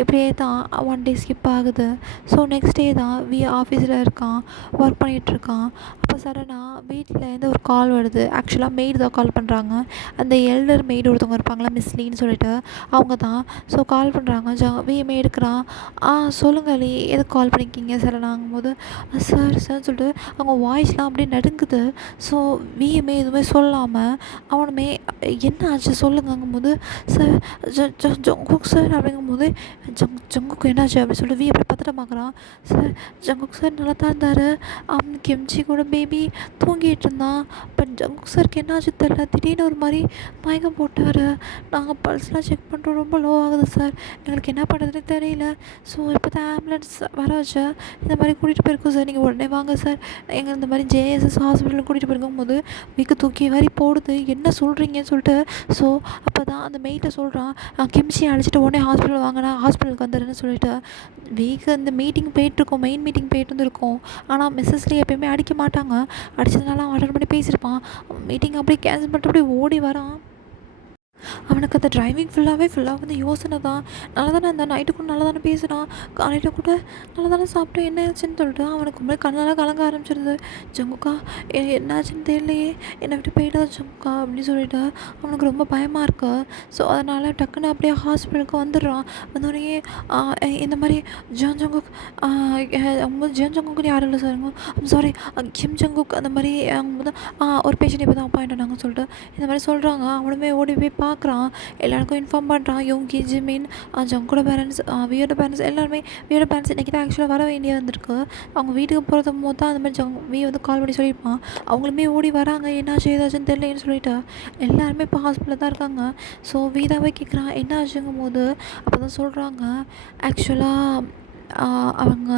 இப்படியே தான் 1 டே ஸ்கிப் ஆகுது. ஸோ நெக்ஸ்ட் டே தான் வி ஆஃபீஸில் இருக்கான், ஒர்க் பண்ணிகிட்ருக்கான். அப்போ சடனாக வீட்டிலேருந்து ஒரு கால் வருது. ஆக்சுவலாக மெய்டு தான் கால் பண்ணுறாங்க. அந்த எல்டர் மெய்டு ஒருத்தவங்க இருப்பாங்களா மிஸ் லீன்னு சொல்லிட்டு அவங்க தான். ஸோ கால் பண்ணுறாங்க. விஎம்ஏ எடுக்கிறான். சொல்லுங்கள் லீ எதுக்கு கால் பண்ணியிருக்கீங்க சடனாங்கும்போது சார்னு சொல்லிட்டு அவங்க வாய்ஸ்லாம் அப்படியே நடுங்குது. ஸோ விஎம்ஏ எதுவுமே சொல்லாமல் அவனுமே என்ன ஆச்சு சொல்லுங்கங்கும்போது அப்படிங்கும்போது சார் ஜங்குக் சார் அப்படிங்கும்போது ஜங்குக்கு என்னாச்சு அப்படின்னு சொல்லிட்டு வி அப்படி பார்த்துட்டு பார்க்குறான். சார் ஜங்குக் சார் நல்லா தான் இருந்தார். கிம்ச்சி கூட பேபி தூங்கிட்டு இருந்தான். பட் ஜங்குக் சாருக்கு என்னாச்சு தெரில, திடீர்னு ஒரு மாதிரி மயக்கம் போட்டார். நாங்கள் பல்ஸ்லாம் செக் பண்ணுறோம், ரொம்ப லோ ஆகுது சார். எங்களுக்கு என்ன பண்ணுறதுனே தெரியல. ஸோ இப்போ தான் ஆம்புலன்ஸ் வர வச்சா இந்த மாதிரி கூட்டிகிட்டு போயிருக்கோம் சார், நீங்கள் உடனே வாங்க சார். எங்கள் இந்த மாதிரி ஜேஎஸ்எஸ் ஹாஸ்பிட்டலுக்கு கூட்டிகிட்டு போயிருக்கும்போது வீக்கு தூக்கி வாரி போடுது, என்ன சொல்கிறீங்கன்னு சொல்லிட்டு. ஸோ அப்போ தான் அந்த மெயிட்டை சொல்கிறான், கிம்ச்சியை அழைச்சிட்டு உடனே ஹாஸ்பிட்டல் வாங்கினா ஹாஸ்பிட்டலுக்கு வந்துடுறேன்னு சொல்லிட்டு. வீக்கு இந்த மீட்டிங் போயிட்டுருக்கோம், மெயின் மீட்டிங் போயிட்டு வந்துருக்கோம். ஆனால் மிஸ்ஸஸ்லேயே எப்பயுமே அடிக்க மாட்டாங்க. அடித்ததுனால அவன் அட்டன் பண்ணி பேசியிருப்பான். மீட்டிங் அப்படியே கேன்சல் பண்ணிட்டு அப்படியே ஓடி வரான். அவனுக்கு அந்த டிரைவிங் ஃபுல்லாக வந்து யோசனை தான். நல்லா தானே அந்த நைட்டு கூட நல்லா தானே பேசுகிறான், காலையில் கூட நல்லா தானே சாப்பிட்டேன், என்ன ஆச்சுன்னு சொல்லிட்டு அவனுக்கு முன்னாடி கண்ணெல்லாம் கலங்க ஆரம்பிச்சிருது. ஜங்குக்கா என்னாச்சுன்னு தெரியலையே, என்னை விட்டு போயிட்டா ஜங்குக்கா அப்படின்னு சொல்லிட்டு அவனுக்கு ரொம்ப பயமாக இருக்கு. ஸோ அதனால் டக்குன்னு அப்படியே ஹாஸ்பிட்டலுக்கு வந்துடுறான். வந்தோடனே இந்த மாதிரி ஜான் ஜங்குக் அவங்க ஜான் ஜங்குக்குன்னு யாரும் இல்லை சார், சாரி கிம் ஜங்குக் அந்த மாதிரி அவங்க தான் ஒரு பேஷண்ட் இப்போ தான் அப்பாயிண்ட் ஆனாங்கன்னு சொல்லிட்டு இந்த மாதிரி சொல்கிறாங்க. அவனுமே ஓடி போய் பார்க்குறான், எல்லாருக்கும் இன்ஃபார்ம் பண்ணுறான். யோங்கி ஜிமின் ஜங்கோட பேரண்ட்ஸ் வியோட பேரண்ட்ஸ் எல்லாருமே. வியோட பேரண்ட்ஸ் இன்றைக்கி தான் ஆக்சுவலாக வர வேண்டியது இருந்திருக்கு. அவங்க வீட்டுக்கு போகிறது போது தான் அந்த மாதிரி வி வந்து கால் பண்ணி சொல்லியிருப்பான். அவங்களுமே ஓடி வராங்க, என்னாச்சு ஏதாச்சுன்னு தெரியலன்னு சொல்லிட்டு. எல்லாருமே இப்போ ஹாஸ்பிட்டலில் தான் இருக்காங்க. ஸோ வீதாவே கேட்குறான் என்ன ஆச்சுங்கும் போது அப்போ தான் சொல்கிறாங்க, ஆக்சுவலாக அவங்க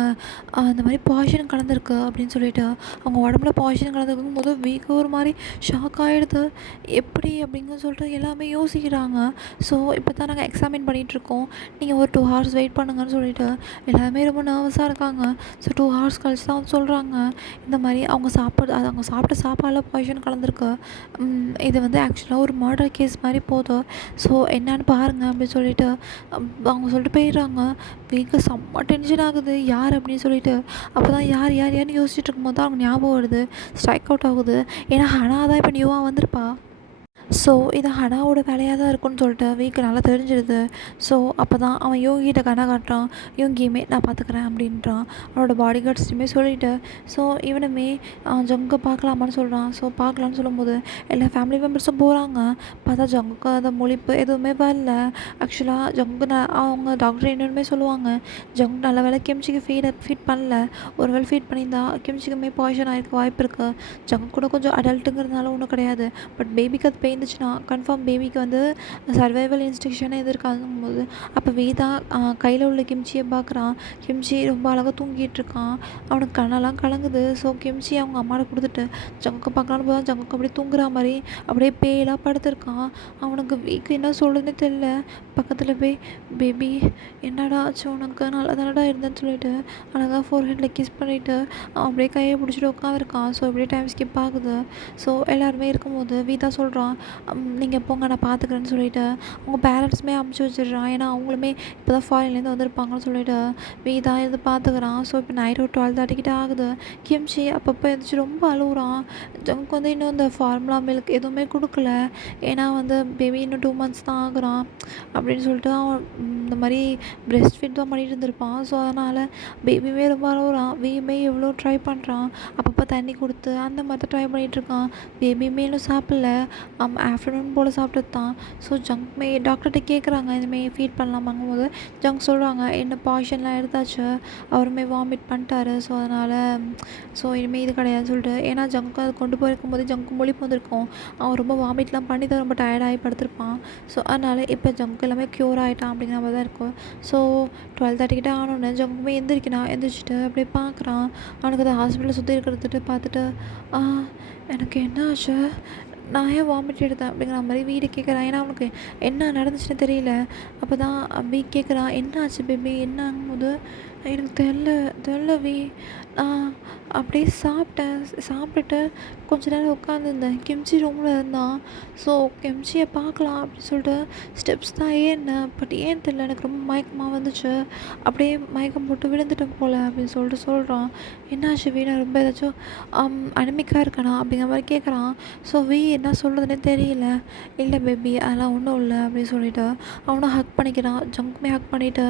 அந்த மாதிரி பாய்சன் கலந்துருக்கு அப்படின்னு சொல்லிட்டு. அவங்க உடம்புல பாய்சன் கலந்துருக்கும் போது வீக்கு ஒரு மாதிரி ஷாக் ஆகிடுது. எப்படி அப்படிங்க சொல்லிட்டு எல்லாமே யோசிக்கிறாங்க. ஸோ இப்போ தான் நாங்கள் எக்ஸாமின் பண்ணிகிட்ருக்கோம், நீங்கள் ஒரு 2 ஹவர்ஸ் வெயிட் பண்ணுங்கன்னு சொல்லிட்டு எல்லாருமே ரொம்ப நர்வஸாக இருக்காங்க. ஸோ 2 ஹவர்ஸ் கழிச்சு தான் வந்து சொல்கிறாங்க, இந்த மாதிரி அவங்க சாப்பிட்ட சாப்பாடில் பாய்சன் கலந்துருக்கு. இது வந்து ஆக்சுவலாக ஒரு மர்டர் கேஸ் மாதிரி போகுது. ஸோ என்னன்னு பாருங்கள் அப்படின்னு சொல்லிட்டு அவங்க சொல்லிட்டு போயிடுறாங்க. வீக்கு செம்ம டென்ஷன் ஆகுது, யார் அப்படின்னு சொல்லிட்டு. அப்போ தான் யாருன்னு யோசிச்சுட்டு இருக்கும்போது தான் அவங்க ஞாபகம் வருது, ஸ்ட்ரைக் அவுட் ஆகுது. ஏன்னா ஹனா தான் இப்போ நியூவாக வந்திருப்பா. ஸோ இது ஹனாவோட வேலையாக தான் இருக்குன்னு சொல்லிட்டு வீக்கு நல்லா தெரிஞ்சிடுது. ஸோ அப்போ தான் அவன் யோகிகிட்ட கண்ணா காட்டுறான். யோகியுமே நான் பார்த்துக்குறேன் அப்படின்றான். அவனோட பாடி கார்ட்ஸ்டையுமே சொல்லிவிட்டு. ஸோ இவனுமே ஜங்கை பார்க்கலாமான்னு சொல்கிறான். ஸோ பார்க்கலான்னு சொல்லும்போது எல்லா ஃபேமிலி மெம்பர்ஸும் போகிறாங்க. பார்த்தா ஜங்குக்கு அந்த முழிப்பு எதுவுமே வரல. ஆக்சுவலாக ஜங்கு அவங்க டாக்டர் இன்னொன்றுமே சொல்லுவாங்க, ஜங்கு நல்ல வேலை கிம்ச்சிக்கு ஃபீட் பண்ணல. ஒரு வேளை ஃபீட் பண்ணியிருந்தா கிம்ச்சிக்குமே பாய்சன் ஆகிருக்க வாய்ப்பு இருக்குது. ஜங்கு கூட கொஞ்சம் அடல்ட்டுங்கிறதுனால ஒன்றும் கிடையாது. பட் பேபிக்கு அது இருந்துச்சுன்னா கன்ஃபார்ம் பேபிக்கு வந்து சர்வைவல் இன்ஸ்ட்ரக்ஷனே எதிர்க்காகும்போது அப்போ வேதா கையில் உள்ள கிம்ச்சியை பார்க்குறான். கிம்ச்சி ரொம்ப அழகாக தூங்கிட்டு இருக்கான். அவனுக்கு கண்ணெல்லாம் கலங்குது. ஸோ கிம்ச்சி அவங்க அம்மாவை கொடுத்துட்டு ஜங்குக்கு பார்க்கலான்னு போதான் ஜங்குக்கு அப்படியே தூங்குற மாதிரி அப்படியே பேயெல்லாம் படுத்திருக்கான். அவனுக்கு வீக்கு என்ன சொல்கிறதுனே தெரியல. பக்கத்தில் போய் பேபி என்னடா ஆச்சு உனக்கு, நல்லா தானடா இருந்தேன்னு சொல்லிட்டு அழகாக ஃபோர்ஹெட்டில் கிஸ் பண்ணிவிட்டு அப்படியே கையை பிடிச்சிட்டு உட்காந்துருக்கான். ஸோ அப்படியே டைம் ஸ்கிப் ஆகுது. ஸோ எல்லாருமே இருக்கும்போது வீதா சொல்கிறான், நீங்கள் போங்க நான் பார்த்துக்கிறேன்னு சொல்லிவிட்டு அவங்க பேரண்ட்ஸுமே அமுச்சு வச்சிடுறான். ஏன்னா அவங்களுமே இப்போ தான் ஃபாரின்லேருந்து வந்திருப்பாங்கன்னு சொல்லிவிட்டு வீதா இருந்து பார்த்துக்கிறான். ஸோ இப்போ நைட் ஒரு 12:30 கிட்ட ஆகுது. கிம்ச்சி அப்பப்போ எந்திரிச்சு ரொம்ப அழுகுறான். ஜங்க் வந்து இன்னும் இந்த ஃபார்முலா மில்க் எதுவுமே கொடுக்கல, ஏன்னா வந்து பேபி இன்னும் 2 months தான் ஆகுறான் அப்படின்னு சொல்லிட்டு அவன் இந்த மாதிரி பிரெஸ்ட் ஃபீட் தான் பண்ணிட்டு இருந்திருப்பான். ஸோ அதனால் பேபியுமே ரொம்ப அழுகுறான். வீயுமே எவ்வளோ ட்ரை பண்ணுறான், அப்பப்போ தண்ணி கொடுத்து அந்த மாதிரி தான் ட்ரை பண்ணிகிட்ருக்கான். பேபியுமே இன்னும் சாப்பிடல, ஆஃப்டர்நூன் போல் சாப்பிட்டது தான். ஸோ ஜங்க்மே டாக்டர்கிட்ட கேட்குறாங்க இதுமாரி ஃபீட் பண்ணலாமாங்கும் போது ஜங்க் சொல்கிறாங்க என்ன பாய்ஷன்லாம் எடுத்தாச்சு, அவருமே வாமிட் பண்ணிட்டாரு. ஸோ அதனால் இனிமேல் இது கிடையாதுன்னு சொல்லிட்டு. ஏன்னா ஜங்க்கு அது கொண்டு போயிருக்கும்போது ஜங்க்கு முழிப்பு வந்திருக்கும், அவன் ரொம்ப வாமிட்லாம் பண்ணி தான் ரொம்ப டயர்டாகி படுத்திருப்பான். ஸோ அதனால் இப்போ ஜங்க் எல்லாமே க்யூர் ஆகிட்டான் அப்படிங்கிற மாதிரி தான் இருக்கும். ஸோ 12:30 கிட்ட ஆனோடனே ஜங்குமே எந்திரிச்சிட்டு அப்படியே பார்க்குறான். அவனுக்கு அந்த ஹாஸ்பிட்டலில் சுற்றி இருக்கிறதுட்டு பார்த்துட்டு எனக்கு என்ன ஆச்சு, நான் ஏன் வாமிட் எடுத்தேன் அப்படிங்கிற மாதிரி வீடு கேட்குறான். ஏன்னா அவனுக்கு என்ன நடந்துச்சுன்னு தெரியல. அப்போ தான் வீ கேட்குறான் என்ன ஆச்சு பேபி என்ன ஆகும்போது எனக்கு தெரில வீ, நான் அப்படியே சாப்பிட்டுட்டு கொஞ்ச நேரம் உட்காந்துருந்தேன். கிம்ச்சி ரூமில் இருந்தான். ஸோ கிம்ச்சியை பார்க்கலாம் அப்படின்னு சொல்லிட்டு ஸ்டெப்ஸ் தான் ஏறினேன். பட் ஏன் தெரில எனக்கு ரொம்ப மயக்கமாக வந்துச்சு, அப்படியே மயக்கம் போட்டு விழுந்துட்டேன் போல் அப்படின்னு சொல்லிட்டு சொல்கிறான். என்னாச்சு வீணா ரொம்ப ஏதாச்சும் அனிமிக்காக இருக்கானா அப்படிங்கிற மாதிரி கேட்குறான். ஸோ என்ன சொல்கிறதுனே தெரியல. இல்லை பேபி அதெல்லாம் ஒன்றும் இல்லை அப்படின்னு சொல்லிட்டு அவனும் ஹக் பண்ணிக்கிறான். ஜங்குமே ஹக் பண்ணிவிட்டு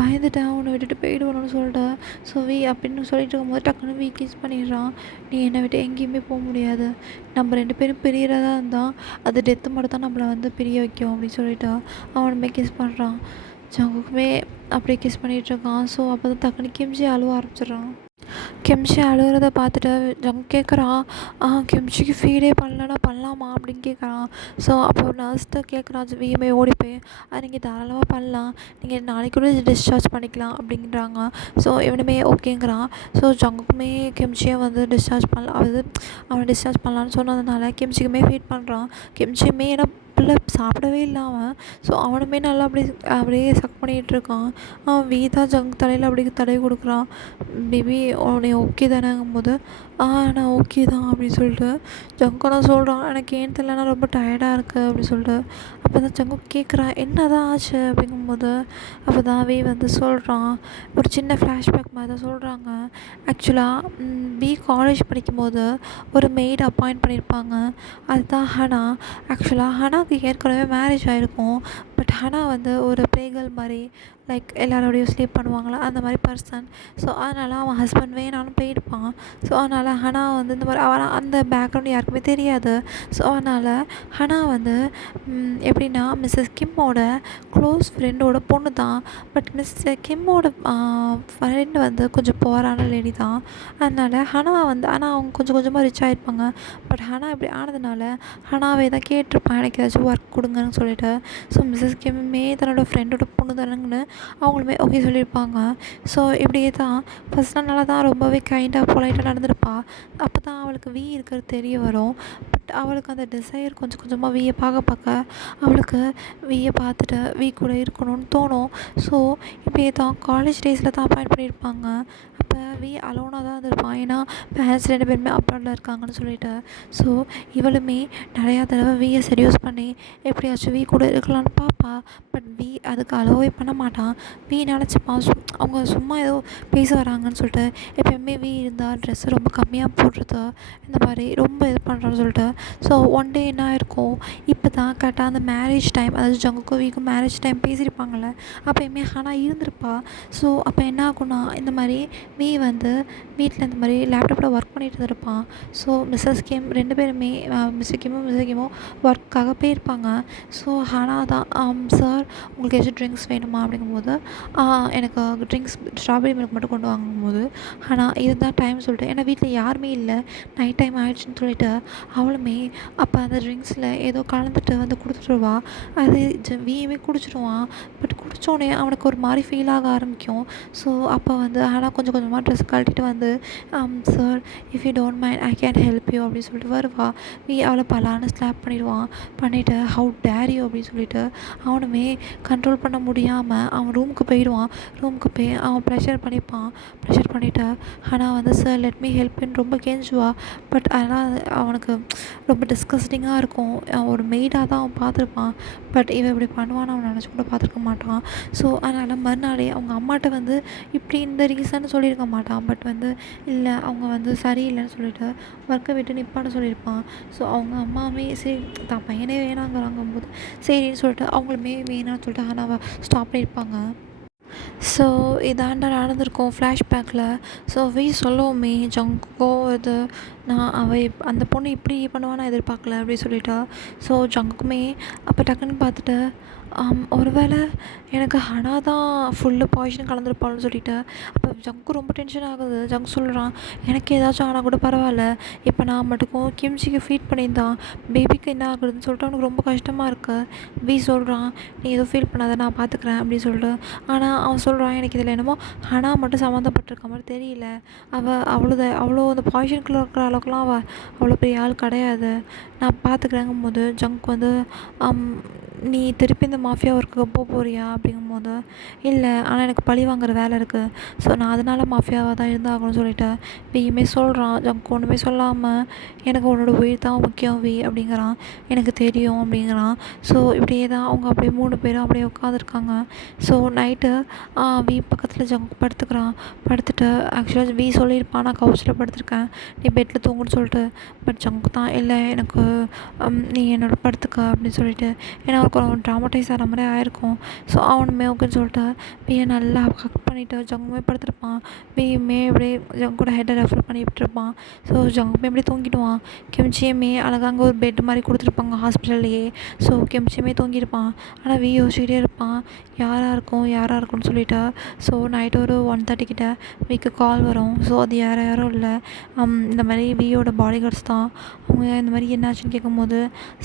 பயந்துட்டேன் நான் உன்னை விட்டுட்டு போயிடுவேன்னு சொல்லிட்டேன். ஸோ அப்படின்னு சொல்லிட்டு இருக்கும்போது டக்குன்னு கிஸ் பண்ணிடுறான். நீ என்னை விட்டு எங்கேயுமே போக முடியாது, நம்ம 2 பேரும் பிரியறதா இருந்தால் அது டெத்து மட்டும் தான் நம்மளை வந்து பிரிய வைக்கும் அப்படின்னு சொல்லிட்டு அவனுமே கிஸ் பண்ணுறான். ஜங்குக்குமே அப்படியே கிஸ் பண்ணிகிட்ருக்கான். ஸோ அப்போ தான் டக்குன்னு கிம்ஜி அழுவ ஆரம்பிச்சிடுறான். கிம்ச்சி அழுகிறத பார்த்துட்டு ஜங்க் கேட்குறான், கிம்ச்சிக்கு ஃபீடே பண்ணலன்னா பண்ணலாமா அப்படின்னு கேட்குறான். ஸோ அப்போ நர்ஸ்கிட்ட கேட்குறான் விஎம்ஐ ஓடி போய், அது நீங்கள் தாராளமாக பண்ணலாம், நீங்கள் நாளைக்கு கூட டிஸ்சார்ஜ் பண்ணிக்கலாம் அப்படின்றாங்க. ஸோ இவனுமே ஓகேங்கிறான். ஸோ ஜங்குக்குமே கிம்ச்சியை வந்து டிஸ்சார்ஜ் பண்ணலாம், அது அவனை டிஸ்சார்ஜ் பண்ணலான்னு சொன்னதுனால கிம்ச்சிக்குமே ஃபீட் பண்ணுறான். கிம்ச்சியுமே ஏன்னா பிள்ளை சாப்பிடவே இல்லை அவன். ஸோ அவனுமே நல்லா அப்படியே சக் பண்ணிகிட்ருக்கான். வீதா ஜங்க் தலையில் அப்படி தடவி கொடுக்குறான். பேபி உன்னை ஓகே தானேங்கும்போது நான் ஓகே தான் அப்படின்னு சொல்லிட்டு ஜங்கு சொல்கிறான், எனக்கு ஏன் தெரியல நான் ரொம்ப டயர்டாக இருக்குது அப்படின்னு சொல்லிட்டு. அப்போ தான் ஜங்கு கேட்குறான் என்ன தான் ஆச்சு அப்படிங்கும்போது அப்போ தான் வந்து சொல்கிறான். ஒரு சின்ன ஃப்ளாஷ்பேக் மாதிரி தான் சொல்கிறாங்க. ஆக்சுவலாக காலேஜ் படிக்கும்போது ஒரு மெய்டு அப்பாயிண்ட் பண்ணியிருப்பாங்க, அதுதான் ஹனா. ஆக்சுவலாக ஹனாவுக்கு ஏற்கனவே மேரேஜ் ஆகிருக்கும். பட் ஹனா வந்து ஒரு ப்ளேகல் மாதிரி, லைக் எல்லாரோடையும் ஸ்லீப் பண்ணுவாங்களா அந்த மாதிரி பர்சன். ஸோ அதனால் அவன் ஹஸ்பண்ட் வேணாலும் போயிருப்பான். ஸோ அதனால் ஹனா வந்து இந்த மாதிரி அவன் அந்த பேக்ரவுண்ட் யாருக்குமே தெரியாது. ஸோ அதனால் ஹனா வந்து எப்படின்னா மிஸ்ஸஸ் கிம்மோட க்ளோஸ் ஃப்ரெண்டோட பொண்ணு தான். பட் மிஸ்ஸஸ் கிம்மோட ஃப்ரெண்டு வந்து கொஞ்சம் புவரான லேடி தான். அதனால் ஹனா வந்து ஆனால் அவங்க கொஞ்சம் கொஞ்சமாக ரிச் ஆகிருப்பாங்க. பட் ஹனா இப்படி ஆனதுனால ஹனாவே தான் கேட்டிருப்பான், எனக்கு ஏதாச்சும் ஒர்க் கொடுங்கன்னு சொல்லிட்டு. ஸோ மிஸ்ஸஸ் கிம்மே தன்னோட ஃப்ரெண்டோட பொண்ணு தானுங்கன்னு அவங்களுமே ஓகே சொல்லியிருப்பாங்க. ஸோ இப்படியே தான் ஃபஸ்ட் நாளாக தான் ரொம்பவே கைண்டாக பொலைட்டாக நடந்திருப்பா. அப்போ தான் அவளுக்கு இருக்கிறது தெரிய வரும். பட் அவளுக்கு அந்த டிசைர் கொஞ்சம் கொஞ்சமாக பார்க்க பார்க்க அவளுக்கு பார்த்துட்டு கூட இருக்கணும்னு தோணும். ஸோ இப்படியே தான் காலேஜ் டேஸில் தான் அப்பாயிண்ட் பண்ணியிருப்பாங்க. அப்போ அலோனாக தான் இருந்திருப்பான், ஏன்னா பேரண்ட்ஸ் 2 பேருமே அப்ராடில் இருக்காங்கன்னு சொல்லிட்டு. ஸோ இவளுமே நிறையா தடவை செடியூஸ் பண்ணி எப்படியாச்சும் கூட இருக்கலான்னு பார்ப்பா. பட் அதுக்கு அலோவே பண்ண மாட்டான். நினச்சிப்பான் அவங்க சும்மா ஏதோ பேச வராங்கன்னு சொல்லிட்டு எப்போயுமே இருந்தால் ட்ரெஸ்ஸு ரொம்ப கம்மியாக போடுறது, இந்த மாதிரி ரொம்ப இது பண்ணுறான்னு சொல்லிட்டு. ஸோ ஒன் டே என்ன இருக்கும், இப்போ தான் கரெக்டாக அந்த மேரேஜ் டைம், அதாவது ஜங்குக்கும் மேரேஜ் டைம் பேசியிருப்பாங்கள்ல, அப்போயுமே ஹனா இருந்திருப்பா. ஸோ அப்போ என்ன ஆகும்னா இந்த மாதிரி வந்து வீட்டில் இந்த மாதிரி லேப்டாப்பில் ஒர்க் பண்ணிட்டு இருந்திருப்பான். ஸோ மிஸ்ஸஸ் கிம் 2 பேருமே மிஸ்ஸஸ் கிம்மும் ஒர்க்காக போயிருப்பாங்க. ஸோ ஹனா தான் சார் உங்களுக்கு ஏதாச்சும் ட்ரிங்க்ஸ் வேணுமா அப்படிங்கும்போது எனக்கு ட்ரிங்க்ஸ் ஸ்ட்ராபெரி மில்க் மட்டும் கொண்டு வாங்கும்போது ஆனால் இதுதான் டைம் சொல்லிட்டு, ஏன்னா வீட்டில் யாருமே இல்லை, நைட் டைம் ஆகிடுச்சின்னு சொல்லிட்டு அவளுமே அப்போ அந்த ட்ரிங்க்ஸில் ஏதோ கலந்துட்டு வந்து கொடுத்துருவா. அது வியுமே குடிச்சிடுவான். பட் குடித்தோடனே அவனுக்கு ஒரு மாதிரி ஃபீல் ஆக ஆரம்பிக்கும். ஸோ அப்போ வந்து ஆனால் கொஞ்சம் கொஞ்சமாக ட்ரெஸ் கழட்டிட்டு வந்து sir if you don't mind I can help you அப்படின்னு சொல்லிட்டு வருவா. அவளை பலான்னு ஸ்லாப் பண்ணிடுவான். பண்ணிவிட்டு ஹவு டேர் யூ அப்படின்னு சொல்லிட்டு அவனுமே கண்ட்ரோல் பண்ண முடியாமல் அவன் ரூமுக்கு போயிடுவான். ரூமுக்கு போய் அவன் ப்ரெஷர் பண்ணிவிட்டு ஆனால் வந்து சார் லெட் மீ ஹெல்ப்னு ரொம்ப கெஞ்சுவா. பட் அதனால் அவனுக்கு ரொம்ப டிஸ்கஸ்டிங்காக இருக்கும். அவன் ஒரு மெய்டாக தான் அவன் பார்த்துருப்பான். பட் இவன் இப்படி பண்ணுவான்னு அவன் நினச்சி கூட பார்த்துருக்க மாட்டான். ஸோ அதனால் மறுநாளே அவங்க அம்மாட்ட வந்து இப்படி இந்த ரீசன் சொல்லியிருக்க மாட்டான். பட் வந்து இல்லை அவங்க வந்து சரியில்லைன்னு சொல்லிட்டு ஒர்க்கை விட்டு நிப்பான்னு சொல்லியிருப்பான். ஸோ அவங்க அம்மாவே சரி தான் பையனே வேணாங்கிறாங்கும்போது சரின்னு சொல்லிட்டு அவங்களுமே வேணான்னு சொல்லிட்டு ஹனாவை ஸ்டாப் பண்ணியிருப்பாங்க. ஸோ இதாண்டா நடந்திருக்கும் ஃப்ளாஷ்பேக்கில். ஸோ சொல்லவுமே ஜங்குக்கோ இது அந்த பொண்ணு இப்படி பண்ணுவான்னு எதிர்பார்க்கல அப்படின்னு சொல்லிட்டா. ஸோ ஜங்குக்குமே அப்போ டக்குன்னு பார்த்துட்டு ஒருவேளை எனக்கு ஹனா தான் ஃபுல்லு பாய்சன் கலந்துருப்பாள்னு சொல்லிட்டு அப்போ ஜங்கு ரொம்ப டென்ஷன் ஆகுது. ஜங்கு சொல்கிறான், எனக்கு ஏதாச்சும் ஆனால் கூட பரவாயில்ல, இப்போ நான் மட்டுக்கும் கிம்ச்சிக்கு ஃபீட் பண்ணியிருந்தான் பேபிக்கு என்ன ஆகுதுன்னு சொல்லிட்டு அவனுக்கு ரொம்ப கஷ்டமாக இருக்குது. சொல்கிறான், நீ எதுவும் ஃபீல் பண்ணாத நான் பார்த்துக்குறேன் அப்படின்னு சொல்லிட்டு. ஆனால் அவன் சொல்கிறான், எனக்கு இதில் என்னமோ ஹனா மட்டும் சம்மந்தப்பட்டிருக்க மாதிரி தெரியல, அவ்வளோ அந்த பாய்சனுக்குள்ளே இருக்கிற அளவுக்குலாம் அவ்வளோ பெரிய ஆள் கிடையாது, நான் பார்த்துக்கிறேங்கும்போது ஜங்க் வந்து நீ திருப்பி இந்த மாஃபியா ஒர்க்குக்கு போறியா அப்படிங்கும்போது இல்லை, ஆனால் எனக்கு பழி வாங்குற வேலை இருக்குது, ஸோ நான் அதனால் மாஃபியாவாக தான் இருந்தாகணும்னு சொல்லிட்டு வியுமே சொல்கிறான். ஜங்க் ஒன்றுமே சொல்லாமல் எனக்கு உன்னோட உயிர் தான் முக்கியம் அப்படிங்கிறான், எனக்கு தெரியும் அப்படிங்கிறான். ஸோ இப்படியே தான் அவங்க அப்படியே 3 பேரும் அப்படியே உட்காந்துருக்காங்க. ஸோ நைட்டு பக்கத்தில் ஜங்க் படுத்துட்டு ஆக்சுவலாக சொல்லியிருப்பான், நான் கவுச்சில் படுத்திருக்கேன் நீ பெட்டில் தூங்குன்னு சொல்லிட்டு. பட் ஜங்க் தான் இல்லை எனக்கு நீ என்னோட படுத்துக்க அப்படின்னு சொல்லிட்டு, ஏன்னா அவனுக்கு ஒரு ட்ராமடைஸ் ஆகிற மாதிரி ஆயிருக்கும். ஸோ அவனுமே ஓகேன்னு சொல்லிட்டு வியை நல்லா ஹக் பண்ணிவிட்டு ஜங்குமே படுத்திருப்பான். வியுமே அப்படியே ஜங்கு கூட ஹெட்டை ரெஃபர் பண்ணி விட்டுருப்பான். ஸோ ஜங்குமே அப்படியே தூங்கிடுவான். கிம்ச்சியுமே அழகாக அங்கே ஒரு பெட் மாதிரி கொடுத்துருப்பாங்க ஹாஸ்பிட்டல்லையே. ஸோ கிம்ச்சியுமே தூங்கியிருப்பான். ஆனால் வி யோசிச்சுட்டே இருப்பான், யாராக இருக்கும்னு சொல்லிட்டு. ஸோ நைட்டு ஒரு 1:30 கிட்ட விக்கு கால் வரும். ஸோ அது யாரும் இல்லை, இந்த மாதிரி வியோட பாடி கார்ட்ஸ் தான். அவங்க இந்த மாதிரி என்னாச்சுன்னு கேட்கும்போது,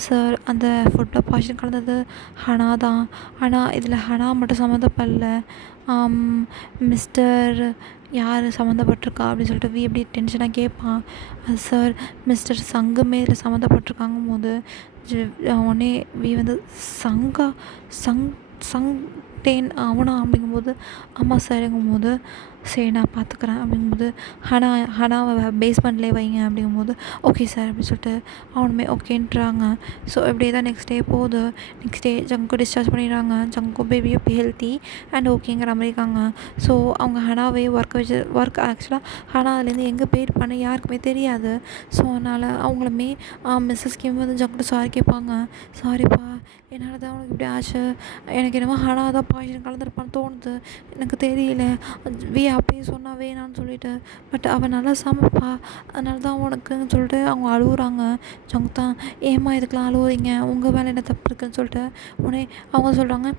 சார் அந்த ஃபுட்டில் பாய்சன் கலந்தது ஹனா தான். ஆனால் இதில் ஹனா மட்டும் சம்மந்தப்படல, மிஸ்டர் யார் சம்மந்தப்பட்டிருக்கா அப்படின்னு சொல்லிட்டு வி எப்படி டென்ஷனாக கேட்பான். அது சார் மிஸ்டர் சங்குமே இதில் சம்மந்தப்பட்டிருக்காங்கும் போது உடனே வி வந்து சங்டேன் அவனா அப்படிங்கும்போது, ஆமாம் சார்ங்கும்போது, சரி நான் பார்த்துக்குறேன் அப்படிங்கும்போது, ஹனாவை பேஸ்மெண்ட்லேயே வைங்க அப்படிங்கும்போது, ஓகே சார் அப்படின்னு சொல்லிட்டு அவனுமே ஓகேன்றாங்க. ஸோ இப்படியே தான் நெக்ஸ்ட் டே போகுது. நெக்ஸ்ட் டே ஜங்கு டிஸ்சார்ஜ் பண்ணிடுறாங்க. ஜங்கு பேபி இப்போ ஹெல்த்தி அண்ட் ஓகேங்கிற மாதிரி இருக்காங்க. ஸோ அவங்க ஹனாவே ஒர்க் ஆக்சுவலாக ஹனா அதுலேருந்து எங்கே போயிருப்பான்னு யாருக்குமே தெரியாது. ஸோ அதனால் அவங்களுமே மிஸ்ஸஸ் கிம் வந்து ஜங்குட்டு சாரி கேட்பாங்க. சாரிப்பா, என்னால் தான் அவனுக்கு இப்படி ஆச்சு, எனக்கு என்னமோ ஹனா தான் பாய்சன் கலந்துருப்பான்னு தோணுது, எனக்கு தெரியல, வி அப்பயே சொன்னா வேணான்னு சொல்லிட்டு, பட் அவன் நல்லா சமைப்பா, அதனால தான் உனக்குன்னு சொல்லிட்டு அவங்க அழுகுறாங்க. ஜங்கு தான், ஏம்மா இதுக்கெலாம் அழுவுறீங்க, உங்கள் மேலே என்ன தப்பு இருக்குன்னு சொல்லிட்டு உடனே அவங்க சொல்கிறாங்க,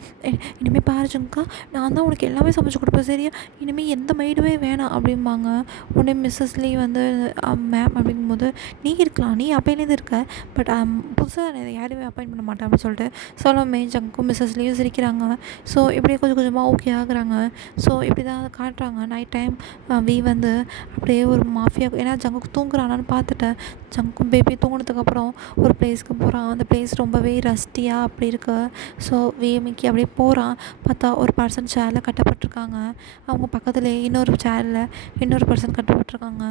இனிமேல் பாரு ஜங்குக்கா, நான் தான் உனக்கு எல்லாமே சமைச்சு கொடுப்பேன் சரியா, இனிமேல் எந்த மைடுமே வேணாம் அப்படிம்பாங்க. உடனே மிஸ்ஸஸ்லி வந்து மேம் அப்படிங்கும்போது, நீ இருக்கலாம், நீ அப்பையிலேருந்து இருக்க, பட் புதுசாக யாருமே அப்பாயின்ட் பண்ண மாட்டேன் அப்படின்னு சொல்லிட்டு சொல்லவுமே ஜங்கும் மிஸ்ஸஸ்லியும் சிரிக்கிறாங்க. ஸோ இப்படியே கொஞ்சம் கொஞ்சமாக ஓகே ஆகுறாங்க. ஸோ இப்படி தான் அதை காட்டுறாங்க. நைட் டைம் வி வந்து அப்படியே ஒரு மாஃபியா, ஏன்னா ஜங்குக்கு தூங்குறானான்னு பார்த்துட்டேன். ஜங்கும் பேபி தூங்கினதுக்கப்புறம் ஒரு பிளேஸ்க்கு போகிறான். அந்த பிளேஸ் ரொம்பவே ரஸ்டியாக அப்படி இருக்கு. ஸோ விஎமிக்கு அப்படியே போகிறான். பார்த்தா ஒரு பர்சன் சேரில் கட்டப்பட்டிருக்காங்க. அவங்க பக்கத்துலேயே இன்னொரு பர்சன் கட்டப்பட்டிருக்காங்க.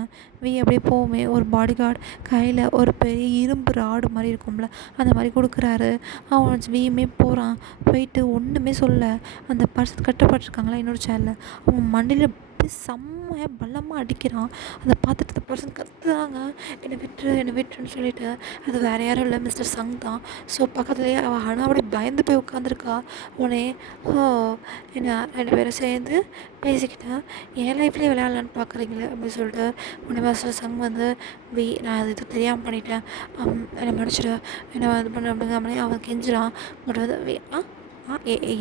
வி அப்படியே போகுமே ஒரு பாடி கார்டு கையில் ஒரு பெரிய இரும்பு ராடு மாதிரி இருக்கும்ல, அந்த மாதிரி கொடுக்குறாரு. அவன் வியுமே போகிறான். போயிட்டு ஒன்றுமே சொல்ல, அந்த பர்சன் கட்டப்பட்டிருக்காங்களா இன்னொரு சேரில், அவங்க மண்டையில் அப்படியே செம்மையாக பலமாக அடிக்கிறான். அதை பார்த்துட்டு அந்த பர்சன் கத்துறாங்க, என்னை விட்டுருன்னு சொல்லிட்டு. அது வேறு யாரும் இல்லை, மிஸ்டர் சங் தான். ஸோ பக்கத்துலேயே அவள் ஆனால் அப்படியே பயந்து போய் உட்காந்துருக்கா. உடனே என்ன 2 பேரும் சேர்ந்து பேசிக்கிட்டேன், என் லைஃப்லேயே விளையாடலான்னு பார்க்குறீங்களே அப்படின்னு சொல்லிட்டு. உடனே மிஸ்டர் சங் வந்து, நான் அது இது தெரியாமல் பண்ணிட்டேன், என்னை மன்னிச்சிடு, என்ன இது பண்ண அப்படிங்கிற மாதிரி அவன் கெஞ்சுறான். பட் வந்து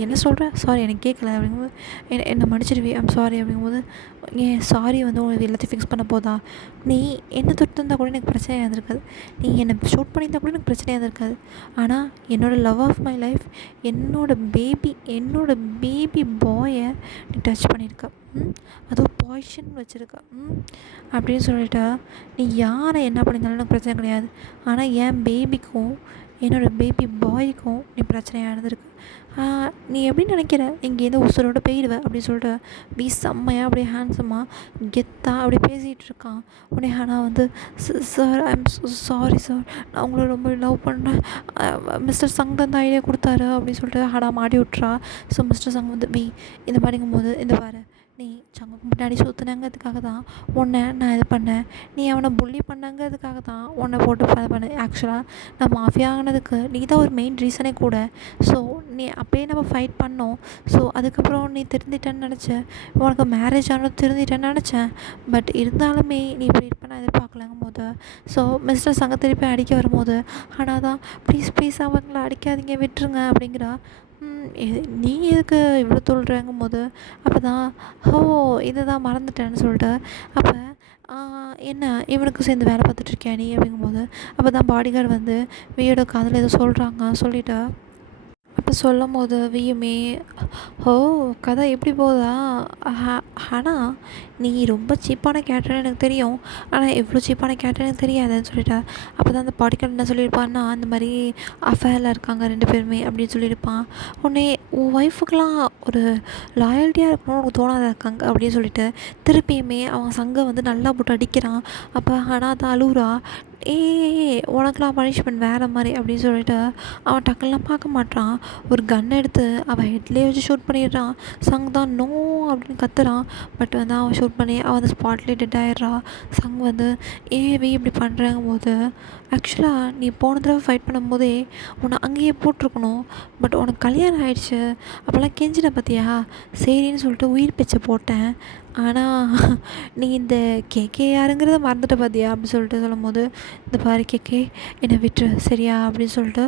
என்ன சொல்கிறேன், சாரி எனக்கு கேட்கல அப்படிங்கும்போது, என்னை மன்னிச்சிடுவி, ஐம் சாரி அப்படிங்கும்போது, ஏன் சாரி வந்து உங்களுக்கு எல்லாத்தையும் ஃபிக்ஸ் பண்ண போதா, நீ என்ன தொட்டு இருந்தால் கூட எனக்கு பிரச்சனையாக இருந்திருக்காது, நீ என்னை ஷூட் பண்ணியிருந்தால் கூட எனக்கு பிரச்சனையாக இருந்திருக்காது, ஆனால் என்னோடய லவ் ஆஃப் மை லைஃப், என்னோட பேபி பாயை நீ டச் பண்ணியிருக்க, அதுவும் பாய்சன் வச்சுருக்க அப்படின்னு சொல்லிட்டு, நீ யாரை என்ன பண்ணியிருந்தாலும் எனக்கு பிரச்சனை கிடையாது, ஆனால் என் பேபிக்கும் என்னோடய பேபி பாய்க்கும் நீ பிரச்சனையாக இருந்திருக்கு, நீ எப்படி நினைக்கிற, இங்கேருந்து உசுரோட போயிடுவ அப்படின்னு சொல்லிட்டு செம்மையாக அப்படியே ஹேண்ட்ஸமாக கெத்தாக அப்படியே பேசிகிட்டு இருக்கான். உடனே ஹனா வந்து, சார் ஐம் சாரி சார், நான் உங்களை ரொம்ப லவ் பண்ணுறேன், மிஸ்டர் சங் தான் ஐடியா கொடுத்தாரு அப்படின்னு சொல்லிட்டு ஹனா மாடி விட்றா. ஸோ மிஸ்டர் சங் வந்து, இந்த மாதிரிங்கும்போது, இந்த பாரு, நீ சங்குக்கு முன்னாடி சுற்றுனங்கிறதுக்காக தான் உன்னை நான் இது பண்ணேன், நீ அவனை புள்ளி பண்ணங்கிறதுக்காக தான் உன்னை போட்டு பண்ண, ஆக்சுவலாக நான் மாஃபியா ஆகினதுக்கு நீ தான் ஒரு மெயின் ரீசனே கூட. ஸோ நீ அப்பயே நம்ம ஃபைட் பண்ணோம். ஸோ அதுக்கப்புறம் நீ திருந்திட்டேன்னு நினச்சேன், உனக்கு மேரேஜ் ஆனது திருந்திட்டேன்னு நினச்சேன், பட் இருந்தாலுமே நீ இப்படி இருப்ப நான் எதிர்பார்க்கலங்கும் போது, ஸோ மிஸ்டர் சங்க திருப்பி அடிக்க வரும்போது, ஆனால் தான் ப்ளீஸ் அவங்கள அடிக்காதீங்க விட்டுருங்க அப்படிங்கிறா. நீ எதுக்கு இவ்வளோ சொல்கிறேங்கும் போது, அப்போ தான் இதை தான் மறந்துட்டேன்னு சொல்லிட்டு, அப்போ என்ன இவனுக்கு சேர்ந்து வேலை பார்த்துட்ருக்கியா நீ அப்படிங்கும்போது, அப்போ தான் பாடிகார்டு வந்து வியோட காதில் ஏதோ சொல்லிட்டு அப்போ சொல்லும் போது வியுமே, கதை எப்படி போகுதா, ஆனால் நீ ரொம்ப சீப்பான கேரக்டர்னு எனக்கு தெரியும், ஆனால் எவ்வளோ சீப்பான கேரக்டர் எனக்கு தெரியாதுன்னு சொல்லிட்டா. அப்போ தான் அந்த பாடிகார்டு என்ன சொல்லியிருப்பான்னா, அந்த மாதிரி அஃபேரில் இருக்காங்க 2 பேருமே அப்படின்னு சொல்லியிருப்பான். உடனே உன் ஒய்ஃபுக்கெலாம் ஒரு லாயல்ட்டியாக இருக்கணும்னு உனக்கு தோணாத இருக்காங்க அப்படின்னு சொல்லிட்டு திருப்பியுமே அவன் சங்கை வந்து நல்லா போட்டு அடிக்கிறான். அப்போ ஆனால் தான் அழுகுறா, உனக்குலாம் பனிஷ்மெண்ட் வேறு மாதிரி அப்படின்னு சொல்லிட்டு அவன் டக்குலாம் பார்க்க மாட்டான். ஒரு கன் எடுத்து அவன் ஹெட்லேயே வச்சு ஷூட் பண்ணிடுறான். சங் தான் நோ அப்படின்னு கத்துறான். பட் வந்து அவன் ஷூட் பண்ணி அவன் அந்த ஸ்பாட்லேயே டெட் ஆகிடுறா. சங் வந்து வி இப்படி பண்ணுறாங்கும் போது ஆக்சுவலாக நீ போன தடவை ஃபைட் பண்ணும்போதே உன்னை அங்கேயே போட்டிருக்கணும். பட் உனக்கு கல்யாணம் ஆகிடுச்சு அப்போல்லாம் கெஞ்சின பார்த்தியா, சரின்னு சொல்லிட்டு உயிர் பிச்சை போட்டேன். ஆனால் நீ இந்த கேக்கே யாருங்கிறத மறந்துட்ட பார்த்தியா அப்படின்னு சொல்லிட்டு சொல்லும்போது, இந்த பாரு கேக்கே என்னை விட்டுரு சரியா அப்படின்னு சொல்லிட்டு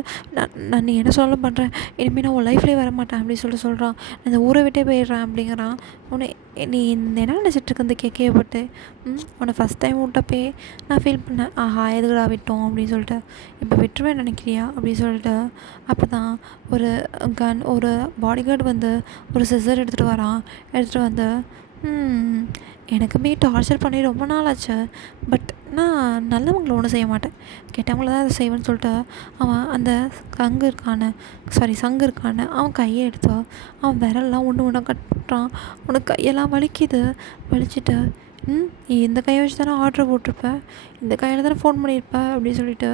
நான் நீ என்ன சொல்ல பண்ணுறேன், இனிமேல் நான் உன் லைஃப்லேயே வரமாட்டேன் அப்படின்னு சொல்லிட்டு சொல்கிறான். நான் இந்த ஊரை விட்டே போயிடுறேன் அப்படிங்கிறான். உன்னை நீ என்ன நினச்சிட்ருக்க இந்த கேக்கையை போட்டு, உன்னை ஃபஸ்ட் டைம் விட்டப்பே நான் ஃபீல் பண்ணேன், ஆஹா எதுக்குடா விட்டோம் அப்படின்னு சொல்லிட்டு, இப்போ விட்டுருவேன் நினைக்கிறியா அப்படின்னு சொல்லிட்டு. அப்போ தான் ஒரு ஒரு பாடி கார்டு வந்து ஒரு சிசர் எடுத்துகிட்டு வரான். எடுத்துகிட்டு வந்து எனக்குமே டார்ச்சர் பண்ணி ரொம்ப நாள் ஆச்சு. பட் நான் நல்லவங்களை ஒன்றும் செய்ய மாட்டேன், கெட்டவங்கள தான் அதை செய்வேன்னு சொல்லிட்டு அவன் அந்த சங்கு இருக்கான அவன் கையை எடுத்து அவன் விரல்லாம் ஒன்று ஒன்றா கட்டுறான். உனக்கு கையெல்லாம் வலிக்குது, வலிச்சுட்டு நீ இந்த கையை வச்சு தானே ஆர்டர் போட்டிருப்ப, இந்த கையில் தானே ஃபோன் பண்ணியிருப்ப அப்படின்னு சொல்லிட்டு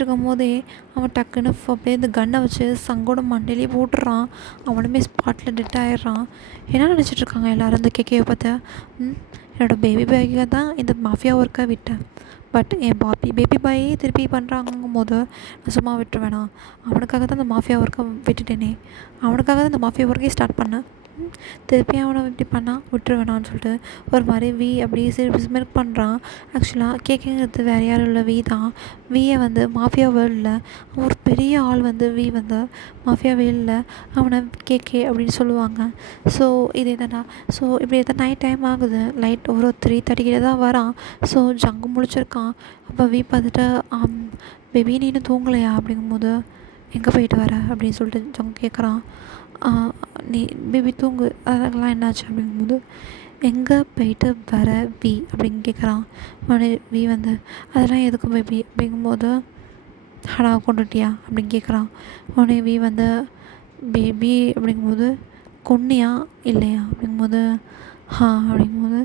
இருக்கும் போதே அவன் டக்குன்னு அப்படியே இந்த கன்னை வச்சு சங்கோட மண்டையிலேயே போட்டுடுறான். அவனுமே ஸ்பாட்டில் டெட் ஆகிடுறான். என்ன நினச்சிட்ருக்காங்க எல்லோரும் இந்த கேக்கையை பார்த்து, என்னோடய பேபி பாய்க்காக தான் இந்த மாஃபியா ஒர்க்கை விட்டேன். பட் என் பேபி பாயே திருப்பி பண்ணுறாங்கும் போது நான் சும்மா விட்டுருவேணா, அவனுக்காக தான் இந்த மாஃபியா ஒர்க்கை விட்டுட்டேனே, அவனுக்காக தான் இந்த மாஃபியா ஒர்க்கே ஸ்டார்ட் பண்ணேன். திருப்பி அவனை இப்படி பண்ணால் விட்டுருவேணான்னு சொல்லிட்டு ஒரு மாதிரி அப்படியே ஸ்மெர்க் பண்ணுறான். ஆக்சுவலாக கேட்குங்கிறது வேறு யாரும் இல்லை, தான் வியை வந்து மாஃபியா வேர்ல்டில் ஒரு பெரிய ஆள் வந்து வந்து மாஃபியா வேர்ல்டில் அவனை கேக்கே அப்படின்னு சொல்லுவாங்க. ஸோ இதே தானே. ஸோ இப்படி தான் நைட் டைம் ஆகுது, லைட் ஒரு 3:30 தான் வரான். ஸோ ஜங்கு முழிச்சிருக்கான். அப்போ பார்த்துட்டு பேபி நீ இன்னும் தூங்கலையா அப்படிங்கும்போது, எங்கே போயிட்டு வர அப்படின்னு சொல்லிட்டு ஜங்கு கேட்குறான். நீ பேபி தூங்கு, அதெல்லாம் என்னாச்சு அப்படிங்கும்போது, எங்கே போயிட்டு வர அப்படின்னு கேட்குறான். உடனே வந்து அதெல்லாம் எதுக்கு பேபி அப்படிங்கும்போது, ஹடாவை கொண்டுட்டியா அப்படின்னு கேட்குறான். உடனே வந்து பேபி அப்படிங்கும்போது, கொன்னியா இல்லையா அப்படிங்கும்போது, அப்படிங்கும்போது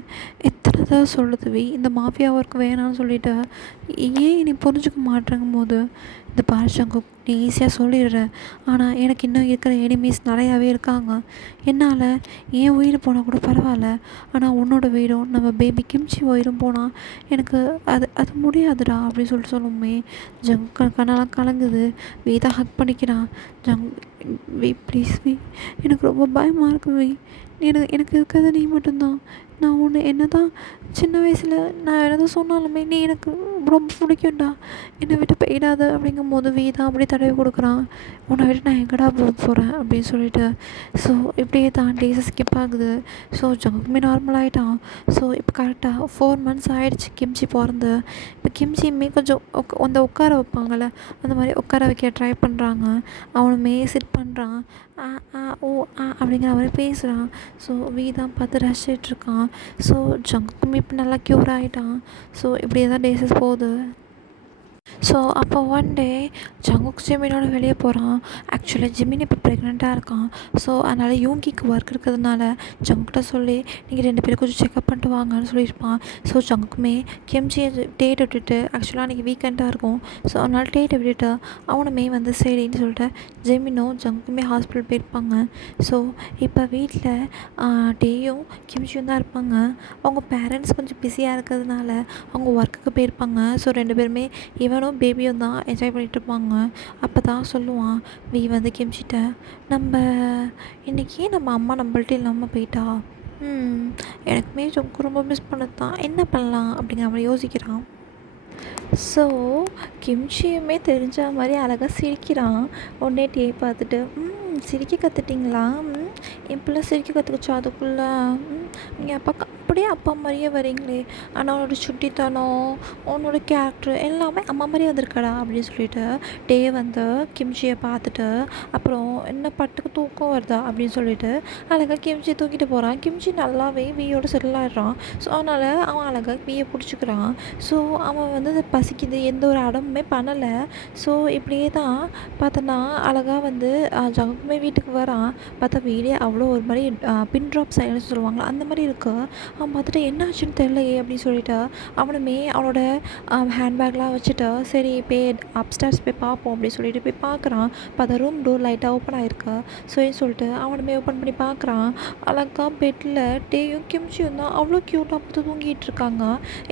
எத்தனை தான் சொல்லுது இந்த மாஃபியா ஒர்க் வேணாம்னு சொல்லிவிட்டு ஏன் நீ புரிஞ்சுக்க மாட்டேங்கும் போது, இந்த பாரிச்சங்கு நீ ஈஸியாக சொல்லிடுற, ஆனால் எனக்கு இன்னும் இருக்கிற எனிமீஸ் நிறையாவே இருக்காங்க. என்னால் ஏன் உயிர் போனால் கூட பரவாயில்ல, ஆனால் உன்னோட உயிரும் நம்ம பேபி கிம்ச்சி உயிரும் போனால் எனக்கு அது முடியாதுடா அப்படின்னு சொல்லிட்டு சொல்லுமே. கண்ணெல்லாம் கலங்குது. தான் ஹக் பண்ணிக்கிறான். ப்ளீஸ் எனக்கு ரொம்ப பயமாக இருக்கு எனக்கு இருக்கிறது நீ மட்டும்தான். நான் என்ன தான் சின்ன வயசில் நான் என்ன தான் சொன்னாலுமே நீ எனக்கு ரொம்ப பிடிக்கும்டா, என்னை விட்டு போயிடாத அப்படிங்கும்போது தான் அப்படியே தடவி கொடுக்குறான். உன்னை விட்டு நான் எங்கடா போகிறேன் அப்படின்னு சொல்லிட்டு. ஸோ இப்படியே தான் டேஸை ஸ்கிப் ஆகுது. ஸோ ஜங்குமே நார்மல் ஆகிட்டான். ஸோ இப்போ கரெக்டாக 4 months ஆகிடுச்சு கிம்ச்சி பிறந்து. இப்போ கிம்ச்சியுமே கொஞ்சம் அந்த உட்கார வைப்பாங்கள்ல, அந்த மாதிரி உட்கார வைக்க ட்ரை பண்ணுறாங்க. அவனுமே சிட் பண்ணுறான். அப்படிங்கிற மாதிரி பேசுகிறான். ஸோ தான் பார்த்து ரசிச்சிட்ருக்கான். ஸோ ஜங்குமே இப்போ நல்லா க்யூர் ஆகிட்டான். ஸோ இப்படியே தான் டேஸஸ் போகுது. ஸோ அப்போ ஒன் டே ஜங்குக் ஜிமினோட வெளியே போகிறான். ஆக்சுவலாக ஜிமின் இப்போ ப்ரெக்னெண்ட்டாக இருக்கான். ஸோ அதனால் யூங்கிக்கு ஒர்க் இருக்கிறதுனால ஜங்குக்கிட்ட சொல்லி நீங்கள் 2 பேரும் கொஞ்சம் செக்அப் பண்ணிட்டு வாங்கன்னு சொல்லியிருப்பான். ஸோ ஜங்குக்குமே கிம்ச்சியை டேட் விட்டுட்டு, ஆக்சுவலாக அன்றைக்கி வீக்கெண்டாக இருக்கும். ஸோ அதனால் டேட்டை விட்டுட்டு அவனுமே வந்து சரின்னு சொல்லிட்டு ஜிமினும் ஜங்குக்குமே ஹாஸ்பிட்டல் போயிருப்பாங்க. ஸோ இப்போ வீட்டில் டேயும் கிம்ச்சியும் தான் இருப்பாங்க. அவங்க பேரண்ட்ஸ் கொஞ்சம் பிஸியாக இருக்கிறதுனால அவங்க ஒர்க்குக்கு போயிருப்பாங்க. ஸோ 2 பேருமே இவனும் பேபியும் தான் என்ஜாய் பண்ணிகிட்ருப்பாங்க. அப்போ தான் சொல்லுவான் வந்து கிம்ச்சிட்ட, நம்ம இன்றைக்கி நம்ம அம்மா நம்மள்ட்ட இல்லாமல் போயிட்டா, எனக்குமே ரொம்ப மிஸ் பண்ணது தான், என்ன பண்ணலாம் அப்படிங்கிற மாதிரி யோசிக்கிறான். ஸோ கிம்ச்சியுமே தெரிஞ்ச மாதிரி அழகாக சிரிக்கிறான். உடனே டே பார்த்துட்டு சிரிக்க கற்றுட்டிங்களா, என் பிள்ளை சிரிக்க கற்றுக்குச்சா அதுக்குள்ளே, நீங்கள் அப்படியே அப்பா மாதிரியே வரீங்களே, ஆனால் உன்னோட சுட்டித்தனம் உன்னோட கேரக்டர் எல்லாமே அம்மா மாதிரியே வந்திருக்கடா அப்படின்னு சொல்லிட்டு டே வந்து கிம்ச்சியை பார்த்துட்டு, அப்புறம் என்ன பட்டுக்கு தூக்கம் வருதா அப்படின்னு சொல்லிட்டு அழகாக கிம்ச்சியை தூக்கிட்டு போகிறான். கிம்ச்சி நல்லாவே வியோட செட்டில் ஆகிடுறான். ஸோ அதனால் அவன் அழகாக வியை பிடிச்சிக்கிறான். ஸோ அவன் வந்து பசிக்குது எந்த ஒரு அடமுமே பண்ணலை. ஸோ இப்படியே தான் பார்த்தோன்னா அழகாக வந்து ஜங்குமே வீட்டுக்கு வரான். பார்த்தா வீடே அவ்வளோ ஒரு மாதிரி பின் ட்ராப் சைலன்ஸ் சொல்லுவாங்களா அந்த மாதிரி இருக்குது. அவன் பார்த்துட்டு என்ன ஆச்சுன்னு தெரிலையே அப்படின்னு சொல்லிட்டு அவனுமே அவனோட ஹேண்ட்பேக்லாம் வச்சுட்டு சரி போய் அப்ஸ்டார்ஸ் போய் பார்ப்போம் அப்படின்னு சொல்லிட்டு போய் பார்க்குறான். பார்த்தா ரூம் டோர் லைட்டாக ஓப்பன் ஆகிருக்கா. சரின்னு சொல்லிட்டு அவனுமே ஓப்பன் பண்ணி பார்க்குறான். அழகா பெட்டில் டேயும் கிம்ச்சியும் தான் அவ்வளோ க்யூட்டாக பார்த்து தூங்கிட்டு இருக்காங்க.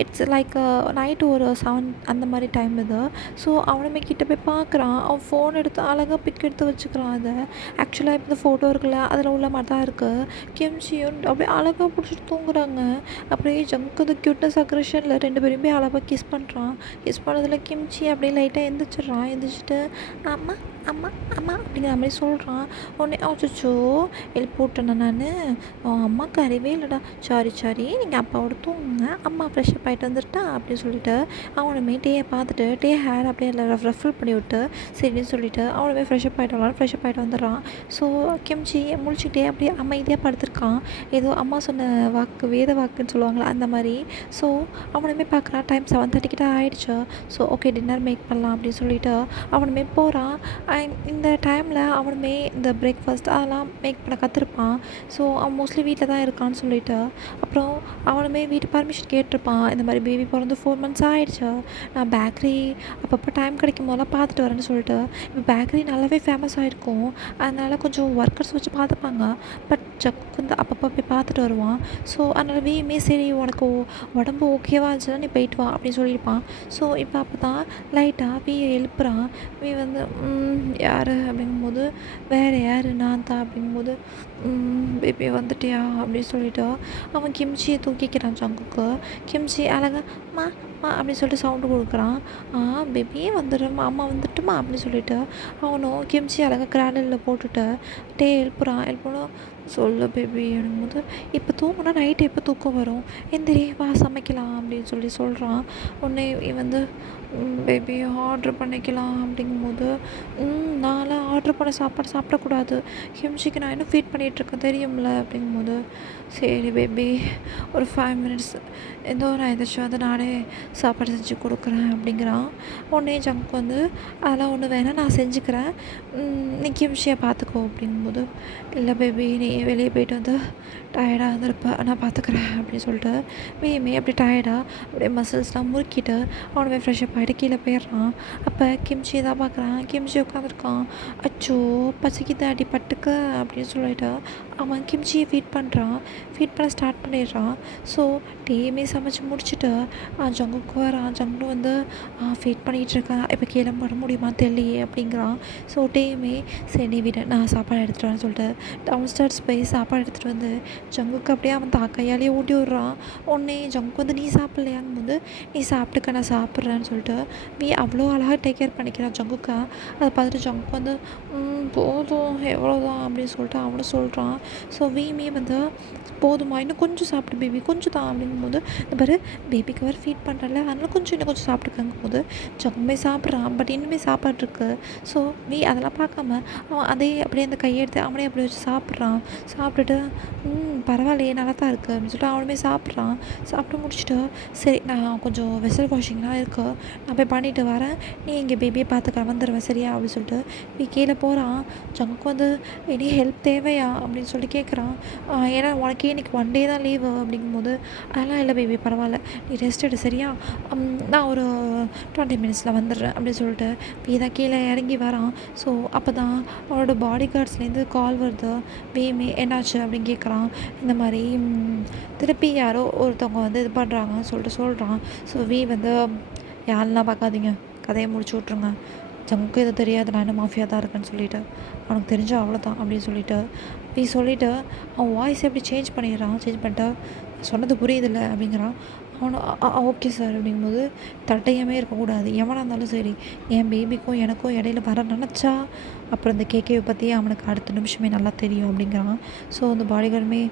இட்ஸ் லைக் நைட்டு ஒரு 7 அந்த மாதிரி டைம் இது. ஸோ அவனுமே கிட்ட போய் பார்க்குறான். அவன் ஃபோன் எடுத்து அழகாக பிக் எடுத்து வச்சுக்கிறான். அதை ஆக்சுவலாக இப்போ இந்த ஃபோட்டோ இருக்குல்ல அதில் உள்ள மாதிரி தான் இருக்குது. கிம்ச்சியும் அப்படியே அழகாக பிடிச்சிட்டு தூங்குறாங்க. அப்படியே ஜங்கு இந்த க்யூட்னஸ் அக்ரெஷனில் 2 பேருமே அழகாக கிஸ் பண்ணுறான். கிஸ் பண்ணதில் கிம்ச்சி அப்படியே லைட்டாக எந்திரிச்சிட்றான். எந்திரிச்சிட்டு அம்மா அம்மா அம்மா அப்படிங்கிற மாதிரி சொல்கிறான். உடனே அச்சோ எழுப்பி விட்டேண்ணா நான், அம்மாவுக்கு அறிவே இல்லைடா, சாரி நீங்கள் அப்பாவோட தூங்குங்க, அம்மா ஃப்ரெஷ்அப் ஆகிட்டு வந்துட்டா அப்படின்னு சொல்லிட்டு அவனுமே டேயை பார்த்துட்டு டே ஹேர் அப்படியே ரெஃபில் பண்ணி விட்டு சரின்னு சொல்லிட்டு அவனுமே ஃப்ரெஷ்அப் ஆகிட்டு வந்துடுறான். ஸோ கிம்ச்சி முழிச்சிக்கிட்டே அப்படியே அமைதியாக படுத்திருக்கான். ஏதோ அம்மா சொன்ன வாக்கு வேத வாக்குன்னு சொல்லுவாங்களா அந்த மாதிரி. ஸோ அவனுமே பார்க்குறான். டைம் 7:30 கிட்ட ஆகிடுச்சு. ஸோ ஓகே டின்னர் மேக் பண்ணலாம் அப்படின்னு சொல்லிட்டு அவனுமே போகிறான். இந்த டைமில் அவனுமே இந்த பிரேக்ஃபாஸ்ட் அதெல்லாம் மேக் பண்ண கற்றுருப்பான். ஸோ அவன் மோஸ்ட்லி வீட்டில் தான் இருக்கான்னு சொல்லிட்டு அப்புறம் அவனுமே வீட்டு பர்மிஷன் கேட்டிருப்பான். இந்த மாதிரி பேபி பிறந்து 4 months ஆகிடுச்சு, நான் பேக்கரி அப்பப்போ டைம் கிடைக்கும் போதெல்லாம் பார்த்துட்டு வரேன்னு சொல்லிட்டு. இப்போ பேக்கரி நல்லாவே ஃபேமஸ் ஆகிருக்கும், அதனால் கொஞ்சம் ஒர்க்கர்ஸ் வச்சு பார்த்துப்பாங்க. பட் ஜக்கு வந்து அப்பப்போ போய் பார்த்துட்டு வருவான். ஸோ அதனால் வீமே சரி உனக்கு உடம்பு ஓகேவா இருந்துச்சுன்னா நீ போயிட்டு வா அப்படின்னு சொல்லியிருப்பான். ஸோ இப்போ அப்போ தான் லைட்டாக எழுப்புறான். வந்து யார் அப்படிங்கும்போது வேறு யார் நான் தான் அப்படிங்கும்போது பேபி வந்துட்டியா அப்படின்னு சொல்லிட்டு அவன் கிம்ச்சியை தூக்கிக்கிறான் ஜங்குக்கு. கிம்ச்சி அழகா மா மா அப்படின்னு சொல்லிட்டு சவுண்டு கொடுக்குறான். பேபியே வந்துடுறேம்மா, அம்மா வந்துட்டுமா அப்படின்னு சொல்லிட்டு அவனும் கிம்ச்சி அழகாக கிராடலில் போட்டுட்டு எழுப்புறான். சொல்லு பேபி அப்படிங்கும்போது இப்போ தூங்கினா நைட்டு எப்போ தூக்கம் வரும், எந்திரி வா சமைக்கலாம் அப்படின்னு சொல்கிறான். உடனே வந்து பேபி ஆர்ட்ரு பண்ணிக்கலாம் அப்படிங்கும்போது நான்லாம் ஆர்ட்ரு பண்ண சாப்பாடு சாப்பிடக்கூடாது, கிம்ச்சிக்கு நான் இன்னும் ஃபீட் பண்ணிகிட்ருக்கேன் தெரியும்ல அப்படிங்கும்போது சரி பேபி ஒரு 5 minutes நான் எதாச்சும் வந்து நானே சாப்பாடு செஞ்சு கொடுக்குறேன் அப்படிங்கிறான். உடனே ஜங்க் வந்து அதெல்லாம் ஒன்று வேணால் நான் செஞ்சுக்கிறேன், நீ கிம்ச்சியை பார்த்துக்கோ அப்படிங்கும்போது இல்லை பேபி நீ வெளியே போயிட்டு வந்து டயர்டாக வந்துருப்ப நான் பார்த்துக்குறேன் அப்படின்னு சொல்லிட்டு வீமே அப்படி டயர்டாக அப்படியே மசில்ஸ்லாம் முறுக்கிட்டு அவனுமே ஃப்ரெஷ்அப் ஆகிட்டு கீழே போயிடுறான். அப்போ கிம்ச்சி தான் பார்க்குறான். கிம்ச்சி உட்காந்துருக்கான். அச்சோ பசிக்குது அடி பட்டுக்கு அப்படின்னு சொல்லிட்டு அவன் கிம்ச்சியை ஃபீட் பண்ண ஸ்டார்ட் பண்ணிடுறான். ஸோ டேயுமே சமைச்சு முடிச்சுட்டு ஜங்குக்கு வரான். ஜங்கு வந்து ஃபீட் பண்ணிகிட்ருக்கான். இப்போ கீழே வர முடியுமா தெரியலையே அப்படிங்கிறான். ஸோ டேயுமே சரி நீ விட நான் சாப்பாடு எடுத்துகிட்டு வரேன்னு சொல்லிட்டு டவுன் ஸ்டார்ஸ் போய் சாப்பாடு எடுத்துகிட்டு வந்து ஜங்குக்கு அப்படியே அவன் கையாலேயே ஊட்டி விட்றான். உடனே ஜங்கு வந்து நீ சாப்பிட்லையாங்கும் போது நீ சாப்பிட்டுக்க நான் சாப்பிட்றேன்னு சொல்லிட்டு அவ்வளோ அழகாக டேக் கேர் பண்ணிக்கிறான் ஜங்குக்கா. அதை பார்த்துட்டு ஜங்கு வந்து போதும் எவ்வளோதான் அப்படின்னு சொல்லிட்டு அவனும் சொல்கிறான். ஸோ வீமே வந்து போதுமா இன்னும் கொஞ்சம் சாப்பிட்டு பேபி கொஞ்சம் தான் அப்படிங்கும்போது இந்த பாரு பேபிக்கு வேறு ஃபீட் பண்ணுறல அதனால் இன்னும் கொஞ்சம் சாப்பிட்டுக்கங்கும் போது ஜங்குமே சாப்பிட்றான். பட் இன்னுமே சாப்பாடு இருக்குது. ஸோ அதெல்லாம் பார்க்காம அவன் அப்படியே அந்த கையை எடுத்து அவனே அப்படி வச்சு சாப்பிட்டுட்டு பரவாயில்லையே நல்லா தான் இருக்குது அப்படின்னு சொல்லிட்டு அவனுமே சாப்பிட்டு முடிச்சுட்டு சரி நான் கொஞ்சம் வெசல் வாஷிங்லாம் இருக்குது நான் போய் பண்ணிட்டு வரேன், நீ இங்கே பேபியை பார்த்துக்க வந்துடுவேன் சரியா அப்படின்னு சொல்லிட்டு கீழே போகிறான். ஜங்குக்கு வந்து இனி ஹெல்ப் தேவையா அப்படின்னு சொல்லி கேட்குறான். ஏன்னா உனக்கே இன்றைக்கி 1 day தான் லீவு அப்படிங்கும்போது அதெல்லாம் இல்லை பேபி பரவாயில்ல நீ ரெஸ்ட் எடு சரியா, நான் ஒரு 20 minutesல வந்துடுறேன் அப்படின்னு சொல்லிட்டு தான் கீழே இறங்கி வரான். ஸோ அப்போ தான் அவனோட பாடி கார்ட்ஸ்லேருந்து கால் வருது. வீமே என்னாச்சு அப்படின்னு கேட்குறான். இந்த மாதிரி திருப்பி யாரோ ஒருத்தவங்க வந்து இது பண்ணுறாங்கன்னு சொல்கிறான். ஸோ வந்து யாரெல்லாம் பார்க்காதீங்க கதையை முடிச்சு விட்ருங்க, ஜங்குக்கு எதுவும் தெரியாது நான் இன்னும் மாஃபியா தான் இருக்கேன்னு சொல்லிவிட்டு அவனுக்கு தெரிஞ்ச அவ்வளோதான் அப்படின்னு சொல்லிவிட்டு அவன் வாய்ஸ் எப்படி சேஞ்ச் பண்ணிட்டு சொன்னது புரியுதில்ல அப்படிங்கிறான். அவனும் ஓகே சார் அப்படிங்கும்போது தட்டையமே இருக்கக்கூடாது, எவனாக இருந்தாலும் சரி என் பேபிக்கும் எனக்கும் இடையில வர நினச்சா அப்புறம் இந்த கேக்கேவை பற்றி அவனுக்கு அடுத்த நிமிஷமே நல்லா தெரியும் அப்படிங்கிறான். ஸோ அந்த பாடிகார்டுமே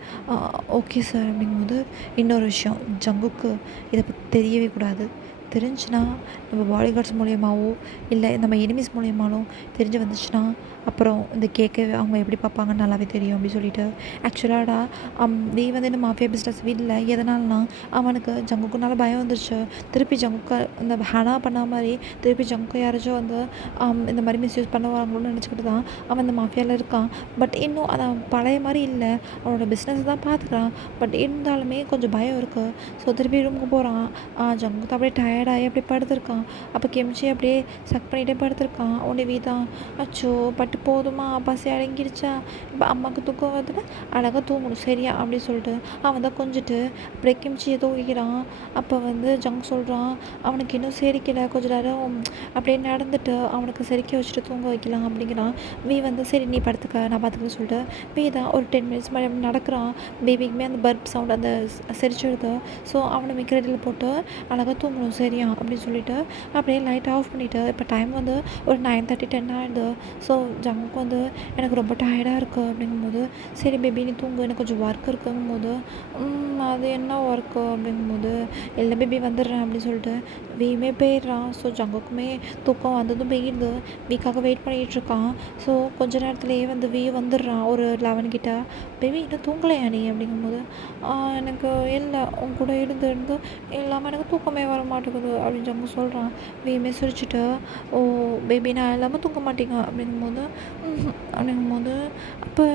ஓகே சார் அப்படிங்கும்போது இன்னொரு விஷயம் ஜங்குக்கு இதை பற்றி தெரியவே கூடாது, தெரிஞ்சுன்னா நம்ம பாடிகார்ட்ஸ் மூலியமாகவோ இல்லை நம்ம எனிமீஸ் மூலியமானோ தெரிஞ்சு வந்துச்சுன்னா அப்புறம் இந்த கேக்கை அவங்க எப்படி பார்ப்பாங்கன்னு நல்லாவே தெரியும் அப்படி சொல்லிட்டு ஆக்சுவலாடா வீ வந்து இந்த மாஃபியா பிஸ்னஸ் வீட்டில் எதனாலனா அவனுக்கு ஜங்குக்குனால பயம் வந்துருச்சு. திருப்பி ஜங்குக்கை இந்த ஹனா பண்ண மாதிரி திருப்பி ஜங்குக்கை யாராச்சும் வந்து இந்த மாதிரி மிஸ்யூஸ் பண்ணுவாங்களோன்னு நினச்சிக்கிட்டு தான் அவன் இந்த மாஃபியாவில் இருக்கான். பட் இன்னும் அவன் பழைய மாதிரி இல்லை, அவனோட பிஸ்னஸ் தான் பார்த்துக்கிறான். பட் இருந்தாலுமே கொஞ்சம் பயம் இருக்குது. ஸோ திருப்பி ரூமுக்கு போகிறான். ஜங்குக்கு அப்படியே டயர்டாகி அப்படியே படுத்திருக்கான். அப்போ கெமிச்சி அப்படியே சக் பண்ணிகிட்டே படுத்திருக்கான். உடனே வீதான் அச்சோ பட்டு போதுமா பசி அடங்கிடுச்சா, இப்போ அம்மாவுக்கு தூக்கம் வந்துட்டு அழகாக தூங்கணும் சரியா அப்படின்னு சொல்லிட்டு அவன் தான் கொஞ்சிட்டு அப்படியே கிம்ச்சியை தூக்கிக்கிறான். அப்போ வந்து ஜங்க் சொல்கிறான் அவனுக்கு இன்னும் செரிக்கலை, கொஞ்சம் நேரம் அப்படியே நடந்துட்டு அவனுக்கு செரிக்க வச்சுட்டு தூங்க வைக்கலாம் அப்படிங்கிறான். வந்து சரி நீ படுத்துக்க நான் பார்த்துக்கன்னு சொல்லிட்டு தான் ஒரு 10 மினிட்ஸ் மாதிரி அப்படி நடக்கிறான். பேபிக்குமே அந்த பர்ப் சவுண்ட் அந்த செரிச்சிடுது. ஸோ அவனை மிக்ரடியில் போட்டு அழகாக தூங்கணும் சரியா அப்படின்னு சொல்லிட்டு அப்படியே லைட் ஆஃப் பண்ணிவிட்டு இப்போ டைம் வந்து ஒரு 9:30 10 ஆகிடுது. ஸோ ஜங்க் வந்து எனக்கு ரொம்ப டயர்டாக இருக்குது அப்படிங்கும்போது சரி பேபி நீ தூங்கு எனக்கு கொஞ்சம் ஒர்க் இருக்குங்கும்போது அது என்ன ஒர்க்கு அப்படிங்கும்போது இல்லை பேபி வந்துடுறேன் அப்படின்னு சொல்லிட்டு வீமே போயிடுறான். ஸோ ஜங்குக்குமே தூக்கம் வந்ததும் போயிடுது. வீக்காக வெயிட் பண்ணிகிட்ருக்கான். ஸோ கொஞ்ச நேரத்துலேயே வந்து வந்துடுறான் ஒரு 11 கிட்ட. பேபி இன்னும் தூங்கலையா நீ அப்படிங்கும்போது எனக்கு இல்லை உன் கூட இருந்து இல்லாமல் எனக்கு தூக்கமே வர மாட்டேங்குது அப்படின்னு ஜங்கு சொல்கிறான். வீமே சிரிச்சுட்டு ஓ பேபி நான் இல்லாமல் தூங்க மாட்டேங்க அப்படிங்கும்போது அப்படிங்கும்போது அப்போ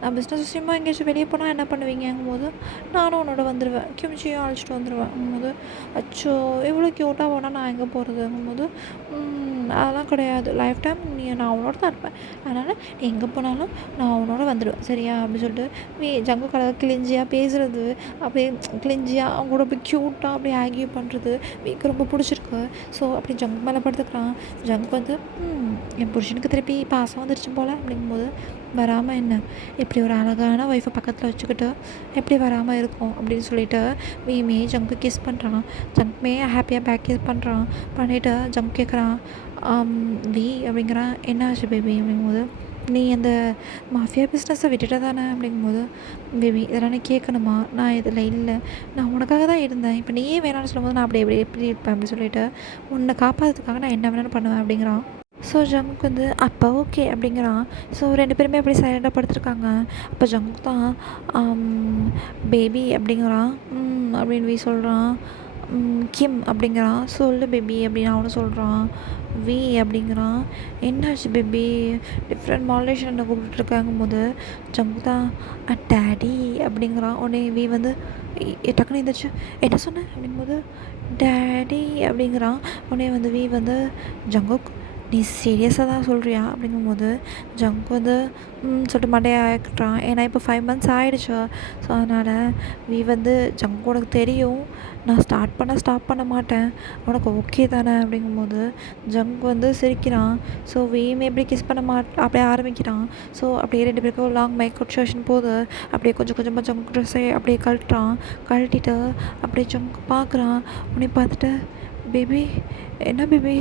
நான் பிஸ்னஸ் விஷயமா எங்கேயாச்சும் வெளியே போனால் என்ன பண்ணுவீங்கங்கும்போது நானும் உன்னோட வந்துடுவேன், கிமிச்சியும் அழைச்சிட்டு வந்துடுவேங்கும்போது அச்சோ இவ்வளோ க்யூட்டாக போனால் நான் எங்கே போகிறதுங்கும்போது அதெல்லாம் கிடையாது, லைஃப் டைம் நான் உன்னோட தான் இருப்பேன், அதனால் நீ எங்கே போனாலும் நான் உன்னோட வந்துடுவேன் சரியா அப்படின்னு சொல்லிட்டு ஜங்கு கலர் கிளிஞ்சியாக பேசுகிறது அப்படியே கிளிஞ்சியாக அவங்க கூட அப்படியே க்யூட்டாக அப்படியே ஆகியூ பண்ணுறது வீக்கு ரொம்ப பிடிச்சிருக்கு. ஸோ அப்படி ஜங்கு மேலே படுத்துக்கிறான். ஜங்கு வந்து என் புருஷனுக்கு திருப்பி பாசம் வந்துருச்சு போல் அப்படிங்கும்போது வராமல் என்ன இப்படி ஒரு அழகான ஒய்ஃபை பக்கத்தில் வச்சுக்கிட்டு எப்படி வராமல் இருக்கும் அப்படின்னு சொல்லிட்டு வீமே ஜங்கு கிஸ் பண்ணுறான். ஜங்க்மே ஹாப்பியாக பேக் கிஸ் பண்ணுறான். பண்ணிவிட்டு ஜங்க் கேட்குறான் வி அப்படிங்கிறான் என்ன ஆச்சு பேபி அப்படிங்கும்போது நீ அந்த மாஃபியா பிஸ்னஸை விட்டுட்டு தானே அப்படிங்கும்போது பேபி இதெல்லாம் நான் கேட்கணுமா, நான் இதில் இல்லை, நான் உனக்காக தான் இருந்தேன், இப்போ நீயே வேணாம்னு சொல்லும்போது நான் அப்படி எப்படி இருப்பேன் அப்படின்னு சொல்லிட்டு உன்னை காப்பாற்றுறதுக்காக நான் என்ன வேணாலும் பண்ணுவேன் அப்படிங்கிறான். ஸோ ஜங்க் வந்து அப்போ ஓகே அப்படிங்கிறான். ஸோ 2 பேருமே அப்படியே சைலண்டாக படுத்துருக்காங்க. அப்போ ஜங்க் தான் பேபி அப்படிங்கிறான் அப்படின்னு சொல்கிறான். கிம் அப்படிங்கிறான். சொல்லு பேபி அப்படின்னு அவனும் சொல்கிறான். வி அப்படிங்கிறான். என்னாச்சு பேபி டிஃப்ரெண்ட் மாடுலேஷன் கூப்பிட்டுருக்காங்கும் போது ஜங்கு தான் டேடி அப்படிங்கிறான். உடனே வி வந்து டக்குன்னு இருந்துச்சு என்ன சொன்னேன் அப்படிங்கும்போது டேடி அப்படிங்கிறான். உடனே வந்து வி வந்து ஜங்குக் நீ சீரியஸாக தான் சொல்கிறியா அப்படிங்கும்போது ஜங்க் வந்து சொல்லிட்டு மண்டையாக்கிட்டான். ஏன்னா இப்போ 5 months ஆகிடுச்சு. ஸோ அதனால் நீ வந்து ஜங்க் உனக்கு தெரியும் நான் ஸ்டாப் பண்ண மாட்டேன், உனக்கு ஓகே தானே அப்படிங்கும்போது ஜங்க் வந்து சிரிக்கிறான். ஸோ வீமே எப்படி கிஸ் பண்ண அப்படியே ஆரம்பிக்கிறான். ஸோ அப்படியே 2 பேருக்கும் லாங் மேக்கப் செஷன் போது அப்படியே கொஞ்சம் கொஞ்சமாக ஜங்க் ட்ரெஸ்ஸை அப்படியே கழட்டிட்டு அப்படியே ஜங்க் பார்க்குறான். உடனே பார்த்துட்டு பேபி என்ன பேபி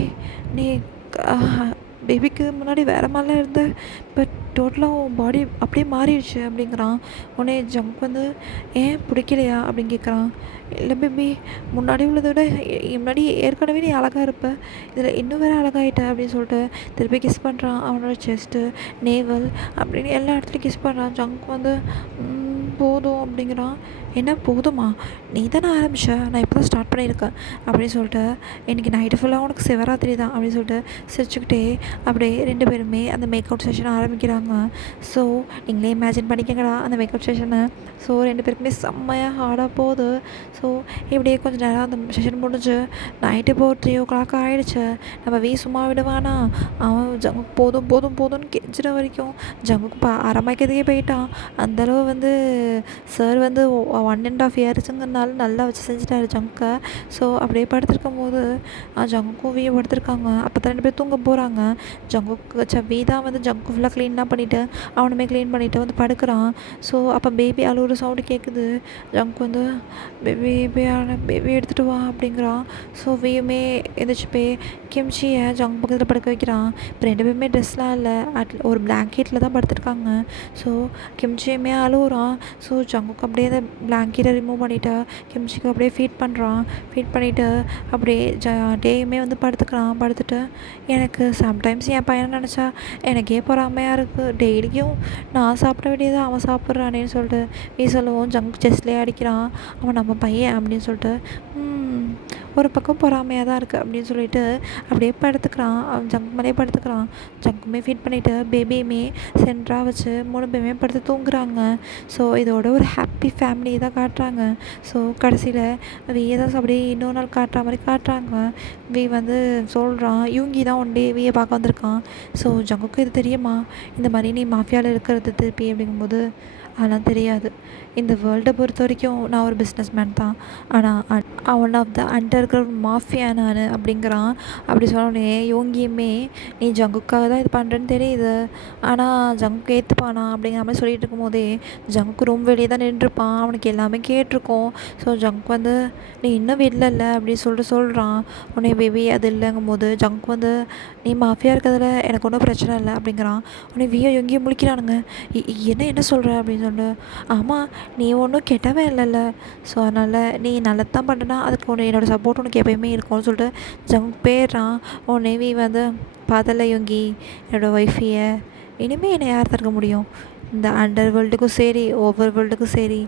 நீ பேபிக்கு முன்னாடி வேறு மாதிரிலாம் இருந்த பட் டோட்டலாக பாடி அப்படியே மாறிடுச்சு அப்படிங்கிறான். உடனே ஜங்க் வந்து ஏன் பிடிக்கலையா அப்படின்னு கேட்குறான். இல்லை பேபி முன்னாடி உள்ளதை விட முன்னாடி ஏற்கனவே நீ அழகாக இருப்ப, இதில் இன்னும் வேறு அழகாயிட்ட அப்படின்னு சொல்லிட்டு திருப்பி கிஸ் பண்ணுறான். அவனோட செஸ்ட்டு நேவல் அப்படின்னு எல்லா இடத்துலையும் கிஸ் பண்ணுறான். ஜங்க் வந்து போதும் அப்படிங்கிறான். என்ன போதுமா, நீ தானே ஆரம்பிச்ச, நான் இப்போ தான் ஸ்டார்ட் பண்ணியிருக்கேன் அப்படின்னு சொல்லிட்டு இன்றைக்கி நைட்டு ஃபுல்லாக உனக்கு சிவராத்திரி தான் அப்படின்னு சொல்லிட்டு சிரிச்சுக்கிட்டே அப்படியே 2 பேருமே அந்த மேக்கப் செஷனை ஆரம்பிக்கிறாங்க. ஸோ நீங்களே இமேஜின் பண்ணிக்கங்கடா அந்த மேக்கப் செஷனை. ஸோ 2 பேருக்குமே செம்மையாக ஹார்டாக போகுது. ஸோ இப்படியே கொஞ்சம் நேரம் அந்த செஷன் முடிஞ்சு நைட்டு இப்போ 3 o'clock ஆகிடுச்சு. நம்ம சும்மா விடுவானா, அவன் ஜங்குக்கு போதும் போதும் போதும்னு கெஞ்சிற வரைக்கும் ஜங்குக்கு அரமைக்கிறதுக்கே போயிட்டான். அந்தளவு வந்து சார் வந்து 1.5 yearsங்கிறதுனால நல்லா வச்சு செஞ்சுட்டாரு ஜங்கை. ஸோ அப்படியே படுத்துருக்கும் போது ஜங்குக்கும் வீயை படுத்துருக்காங்க. அப்போ தான் 2 பேர் தூங்க போகிறாங்க. ஜங்குக்கு வீ தான் வந்து ஜங்கு ஃபுல்லாக க்ளீன்லாம் பண்ணிவிட்டு அவனுமே க்ளீன் பண்ணிவிட்டு வந்து படுக்கிறான். ஸோ அப்போ பேபி அழுகுற சவுண்டு கேட்குது. ஜங்கு வந்து பேபி பேபி எடுத்துகிட்டு வா அப்படிங்கிறான். ஸோ வீயுமே எந்திரிச்சு போய் கிம்ச்சியை ஜங்கு பக்கத்தில் படுக்க வைக்கிறான். இப்போ 2 பேருமே ட்ரெஸ்லாம் இல்லை, ஒரு பிளாங்கெட்டில் தான் படுத்துருக்காங்க. ஸோ கிம்ச்சியுமே அழுகுறான். ஸோ ஜங்குக்கு அப்படியே அந்த பிளாங்கெட்டை ரிமூவ் பண்ணிவிட்டு கிம்ச்சிக்கு அப்படியே ஃபீட் பண்ணிவிட்டு அப்படியே டேயுமே வந்து படுத்துட்டு எனக்கு சம்டைம்ஸ் என் பையனை நினச்சா எனக்கே பொறாமையாக இருக்குது. டெய்லியும் நான் சாப்பிட வேண்டியது அவன் சாப்பிட்றானேன்னு சொல்லிட்டு சொல்லுவோம். ஜங்க் செஸ்லேயே அடிக்கிறான், அவன் நம்ம பையன் அப்படின்னு சொல்லிட்டு ஒரு பக்கம் பொறாமையாக தான் இருக்குது அப்படின்னு சொல்லிட்டு அப்படியே படுத்துக்கிறான். அவன் ஜங்க் மேலேயே படுத்துக்கிறான். ஜங்க்குமே ஃபீட் பண்ணிவிட்டு பேபியுமே சென்டராக வச்சு 3 பேருமே படுத்து தூங்குறாங்க. ஸோ இதோட ஒரு ஹாப்பி ஃபேமிலி தான் காட்டுறாங்க. ஸோ கடைசியில் வியை தான் அப்படியே இன்னொரு நாள் காட்டுற மாதிரி காட்டுறாங்க. வி வந்து சொல்கிறான், யூங்கி தான் ஒன் டே வியை பார்க்க வந்திருக்கான். ஸோ ஜங்குக்கு இது தெரியுமா, இந்த மாதிரி நீ மாஃபியாவில் இருக்கிறது திருப்பி அப்படிங்கும்போது அதெல்லாம் தெரியாது. இந்த வேர்ல்டை பொறுத்த வரைக்கும் நான் ஒரு பிஸ்னஸ் மேன் தான், ஆனால் one of the underground mafia நான் அப்படிங்கிறான். அப்படி சொன்னோடனே யோங்கியுமே நீ ஜங்குக்காக தான் இது பண்ணுறேன்னு தெரியுது, ஆனால் ஜங்குக்கு ஏற்றுப்பானா அப்படிங்கிற மாதிரி சொல்லிட்டு இருக்கும்போதே ஜங்குக்கு ரூம் வெளியே தான் நின்றுருப்பான். அவனுக்கு எல்லாமே கேட்டிருக்கோம். ஸோ ஜங்க் வந்து நீ இன்னும் இல்லைல்ல அப்படின்னு சொல்கிறான். உடனே பேபி அது இல்லைங்கும் போது ஜங்க் வந்து நீ மாஃபியா இருக்கிறதுல எனக்கு ஒன்றும் பிரச்சனை இல்லை அப்படிங்கிறான். உடனே வியோ எங்கேயும் முழிக்கிறானுங்க. என்ன சொல்கிற அப்படின்னு சொல்லிட்டு, ஆமாம் நீ ஒன்றும் கெட்டவன் இல்லைல்ல, ஸோ அதனால் நீ நல்லது தான் பண்ணுறனா அதுக்கு ஒன்று என்னோடய சப்போர்ட் உனக்கு எப்போயுமே இருக்கும்னு சொல்லிட்டு ஜங்க் போயிடுறான். உடனே வி வந்து பார்த்தல யோங்கி என்னோடய ஒய்ஃபையை இனிமேல் என்னை யார் தடுக்க முடியும், இந்த அண்டர் வேர்ல்டுக்கும் சரி ஓவர் வேர்ல்டுக்கும் சரி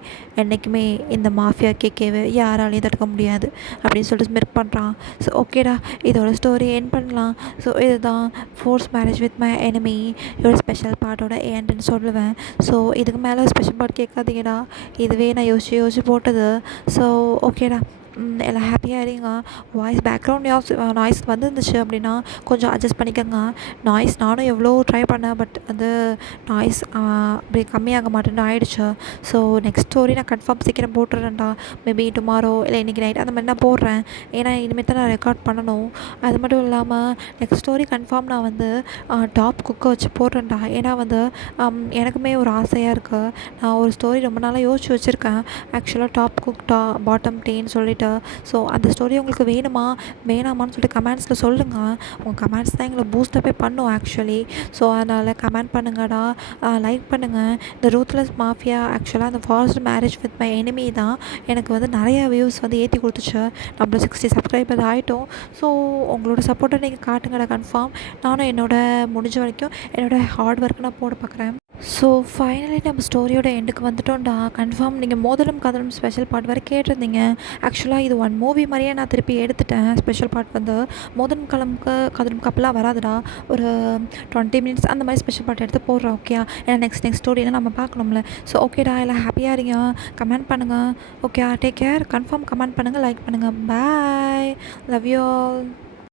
என்றைக்குமே இந்த மாஃபியா கேக்கேவை யாராலையும் தடுக்க முடியாது அப்படின்னு சொல்லிட்டு ஸ்மெர்க் பண்ணுறான். ஸோ ஓகேடா, இதோட ஸ்டோரி எண்ட் பண்ணலாம். ஸோ இதுதான் force marriage with my enemy இதோட ஸ்பெஷல் பார்ட்டோட எண்டுன்னு சொல்லுவேன். ஸோ இதுக்கு மேலே ஸ்பெஷல் பார்ட் கேட்காதீங்கடா, இதுவே நான் யோசிச்சு போட்டது. ஸோ ஓகேடா, எல்லாம் ஹாப்பியாக இருங்க. வாய்ஸ் பேக்ரவுண்ட் நாய்ஸ் வந்துருந்துச்சு அப்படின்னா கொஞ்சம் அட்ஜஸ்ட் பண்ணிக்கோங்க. நாய்ஸ் நானும் எவ்வளோ ட்ரை பண்ணேன், பட் வந்து நாய்ஸ் அப்படி கம்மியாக மாட்டேன்னு ஆகிடுச்சு. ஸோ நெக்ஸ்ட் ஸ்டோரி நான் கன்ஃபார்ம் சீக்கிரம் போட்டுறேன்டா. மேபி டுமாரோ இல்லை இன்றைக்கி நைட் அந்த மாதிரி நான் போடுறேன். ஏன்னா இனிமேல் தான் நான் ரெக்கார்ட் பண்ணணும். அது மட்டும் இல்லாமல் நெக்ஸ்ட் ஸ்டோரி கன்ஃபார்ம் நான் வந்து டாப் குக்கை வச்சு போடுறேன்டா. ஏன்னா வந்து எனக்குமே ஒரு ஆசையாக இருக்குது. நான் ஒரு ஸ்டோரி ரொம்ப நாளாக யோசிச்சு வச்சுருக்கேன். ஆக்சுவலாக டாப் குக் பாட்டம் டேன்னு சொல்லிட்டு. ஸோ அந்த ஸ்டோரி உங்களுக்கு வேணாமான்னு சொல்லிட்டு கமெண்ட்ஸில் சொல்லுங்கள். உங்கள் கமெண்ட்ஸ் தான் எங்களை பூஸ்டப்பே பண்ணும் ஆக்சுவலி. ஸோ அதனால் கமெண்ட் பண்ணுங்கடா, லைக் பண்ணுங்கள். இந்த ரூத்லெஸ் மாஃபியா ஆக்சுவலாக அந்த first marriage with my enemy தான் எனக்கு வந்து நிறைய வியூஸ் வந்து ஏற்றி கொடுத்துச்சு. நம்மள 60 சப்ஸ்கிரைபர் ஆகிட்டோம். ஸோ உங்களோட சப்போர்ட்டை நீங்கள் காட்டுங்கடா கன்ஃபார்ம். நானும் முடிஞ்ச வரைக்கும் என்னோடய ஹார்ட் ஒர்க் நான் போட பார்க்குறேன். ஸோ ஃபைனலி நம்ம ஸ்டோரியோட எண்டுக்கு வந்துட்டோம்டா. கன்ஃபார்ம் நீங்கள் மோதலும் கதலும் ஸ்பெஷல் பார்ட் வரை கேட்டிருந்தீங்க. ஆக்சுவலாக இது ஒன் மூவி மாதிரியே நான் திருப்பி எடுத்துட்டேன். ஸ்பெஷல் பார்ட் வந்து மோதலும் கதலும் கப்பலாக வராதுடா, ஒரு 20 மினிட்ஸ் அந்த மாதிரி ஸ்பெஷல் பார்ட் எடுத்து போடுறேன். ஓகே, ஏன்னா நெக்ஸ்ட் ஸ்டோரியெலாம் நம்ம பார்க்கணும்ல. ஸோ ஓகேடா, எல்லாம் ஹாப்பியாக இருங்க. கமெண்ட் பண்ணுங்கள். Okay, take care. Confirm comment பண்ணுங்கள், லைக் பண்ணுங்கள். பாய், லவ் யூ ஆல்.